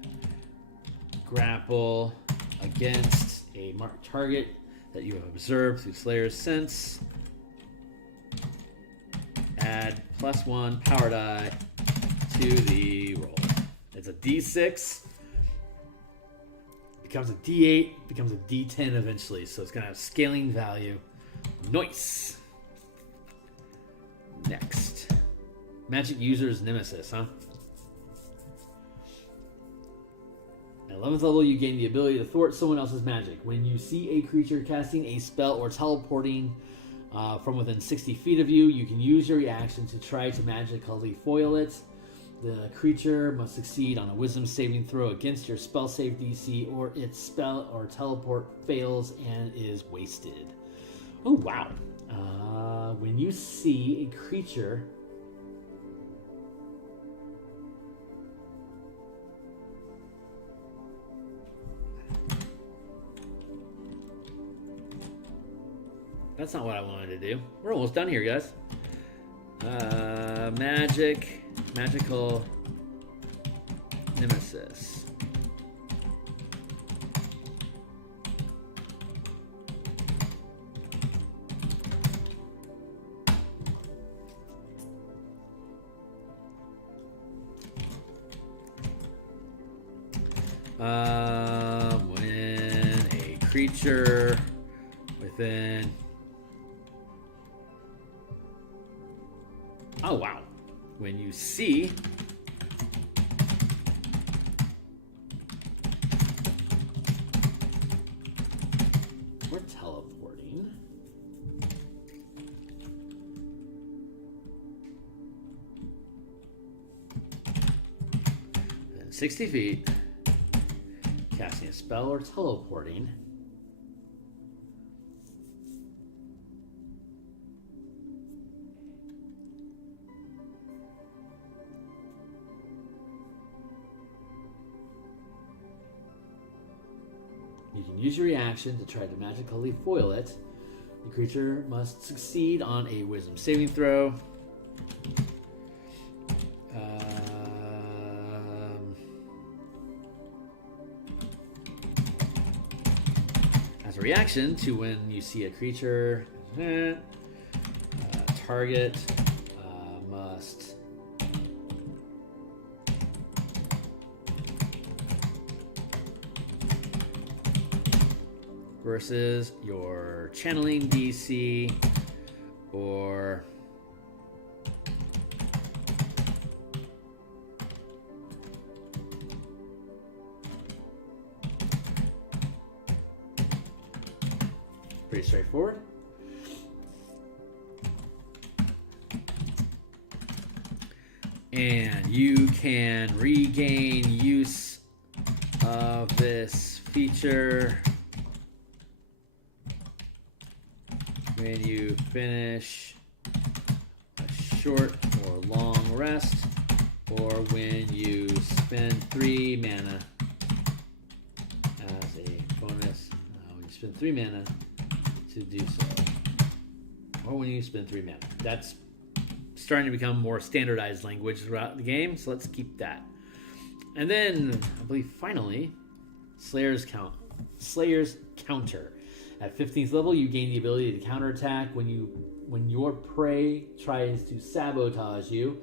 grapple against a marked target that you have observed through Slayer's sense. Add +1 power die to the roll. It's a D6, becomes a D8, becomes a D10 eventually, so it's going to have scaling value. Nice. Next. Magic user's Nemesis, huh? At 11th level, you gain the ability to thwart someone else's magic. When you see a creature casting a spell or teleporting from within 60 feet of you, you can use your reaction to try to magically foil it. The creature must succeed on a wisdom saving throw against your spell save DC, or its spell or teleport fails and is wasted. Oh, wow. When you see a creature... That's not what I wanted to do. We're almost done here, guys. Magical Nemesis. When a creature within... Oh, wow. When you see we're teleporting. Then 60 feet, casting a spell or teleporting. You can use your reaction to try to magically foil it. The creature must succeed on a wisdom saving throw. As a reaction to when you see a creature, target must versus your channeling DC or pretty straightforward. And you can regain use of this feature when you finish a short or long rest, or when you spend 3 mana as a bonus. When you spend 3 mana to do so, or when you spend 3 mana. That's starting to become more standardized language throughout the game, so let's keep that. And then, I believe finally, Slayer's Counter. At 15th level, you gain the ability to counterattack when your prey tries to sabotage you.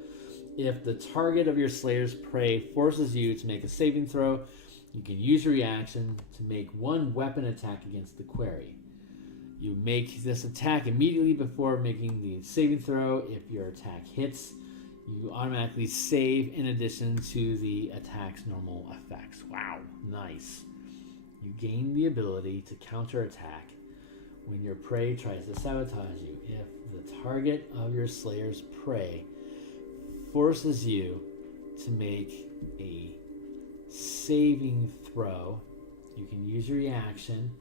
If the target of your Slayer's prey forces you to make a saving throw, you can use your reaction to make 1 weapon attack against the query. You make this attack immediately before making the saving throw. If your attack hits, you automatically save in addition to the attack's normal effects. Wow, nice. You gain the ability to counterattack when your prey tries to sabotage you. If the target of your Slayer's prey forces you to make a saving throw, you can use your reaction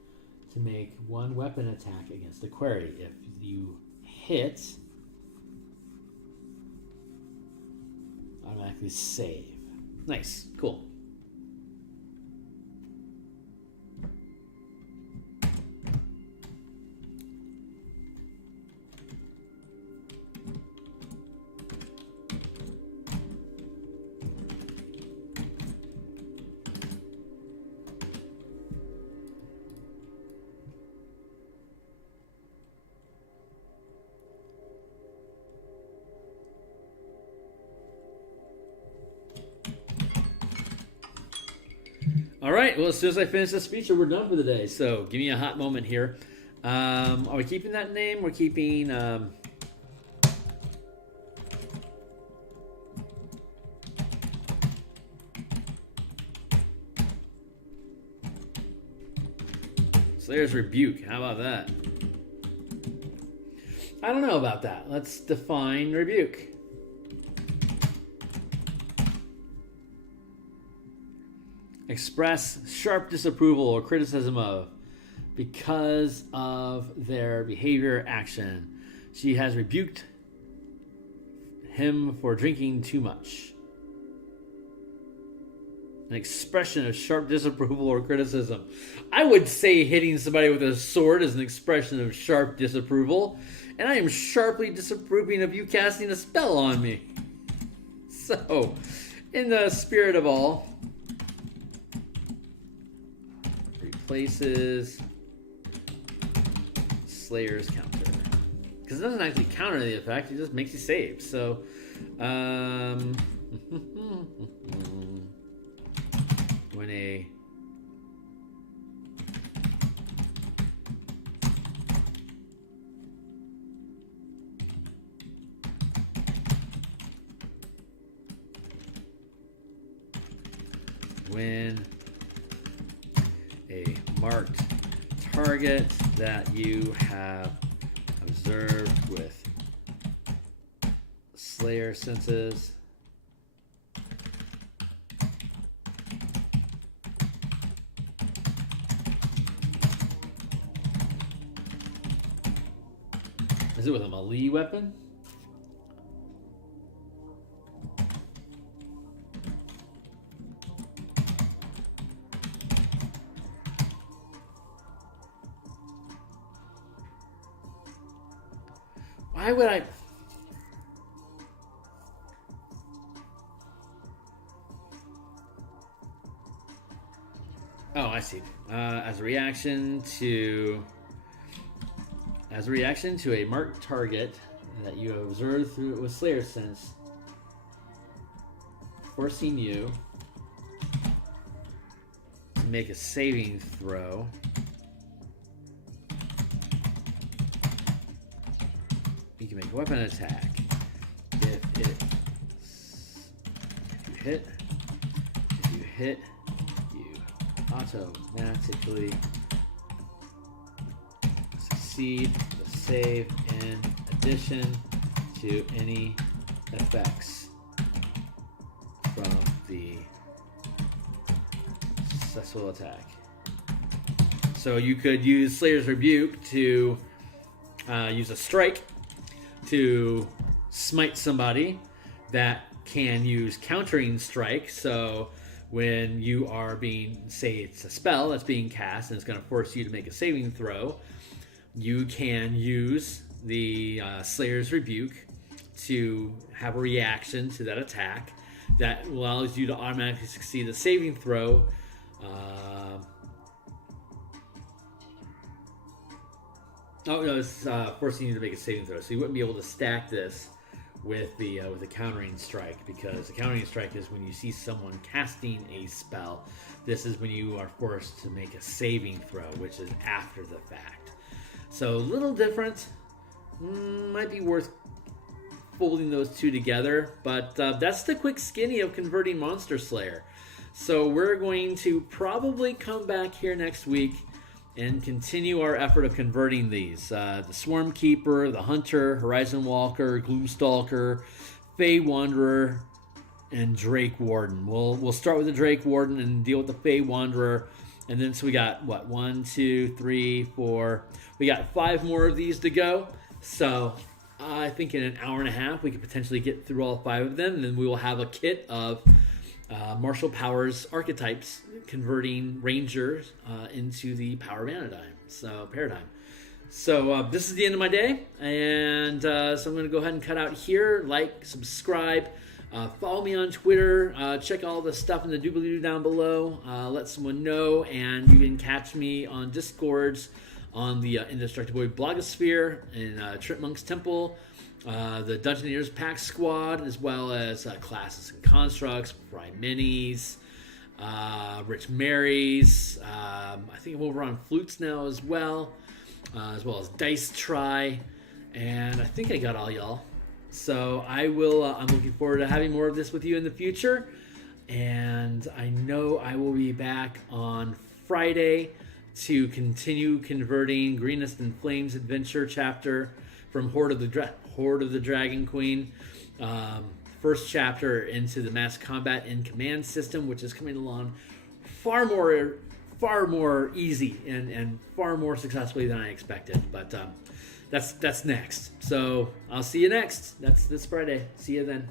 to make 1 weapon attack against the query. If you hit, automatically save. Nice, cool. All right, well, as soon as I finish this feature, we're done for the day. So give me a hot moment here. Are we keeping that name? We're keeping... Slayer's Rebuke. How about that? I don't know about that. Let's define Rebuke. Express sharp disapproval or criticism of because of their behavior, action. She has rebuked him for drinking too much. An expression of sharp disapproval or criticism. I would say hitting somebody with a sword is an expression of sharp disapproval, and I am sharply disapproving of you casting a spell on me. So, in the spirit of all, replaces Slayer's Counter. Because it doesn't actually counter the effect, it just makes you save. So, when a marked target that you have observed with Slayer senses is it with a melee weapon? Why would I? Oh, I see. As a reaction to a marked target that you observe through it with Slayer Sense, forcing you to make a saving throw. You can make a weapon attack. If you hit, you automatically succeed the save in addition to any effects from the successful attack. So you could use Slayer's Rebuke to use a strike to smite somebody that can use Countering Strike. So when you are being, say it's a spell that's being cast and it's going to force you to make a saving throw, you can use the Slayer's Rebuke to have a reaction to that attack that allows you to automatically succeed a saving throw. It's forcing you to make a saving throw, so you wouldn't be able to stack this with the Countering Strike, because the Countering Strike is when you see someone casting a spell. This is when you are forced to make a saving throw, which is after the fact. So a little different. Might be worth folding those two together, but that's the quick skinny of converting Monster Slayer. So we're going to probably come back here next week and continue our effort of converting these. The Swarm Keeper, the Hunter, Horizon Walker, Gloomstalker, Fey Wanderer, and Drake Warden. We'll start with the Drake Warden and deal with the Fey Wanderer. And then so we got, 1, 2, 3, 4. We got 5 more of these to go. So I think in an hour and a half we could potentially get through all 5 of them. And then we will have a kit of martial powers archetypes converting rangers into the power paradigm. So this is the end of my day, and so I'm going to go ahead and cut out here. Like, subscribe, follow me on Twitter, check all the stuff in the doobly-doo down below, let someone know, and you can catch me on Discords on the Indestructible blogosphere in Tripmonk's Temple, the Dungeoneers Pack Squad, as well as Classes and Constructs, Fry Minis, Rich Marys. I think I'm over on Flutes now as well as Dice Try, and I think I got all y'all. So I will. I'm looking forward to having more of this with you in the future, and I know I will be back on Friday to continue converting Greenest and Flames Adventure chapter from Horde of the Dragon Queen, first chapter into the Mass Combat and Command system, which is coming along far more easy and far more successfully than I expected. But that's next. So I'll see you next. That's this Friday. See you then.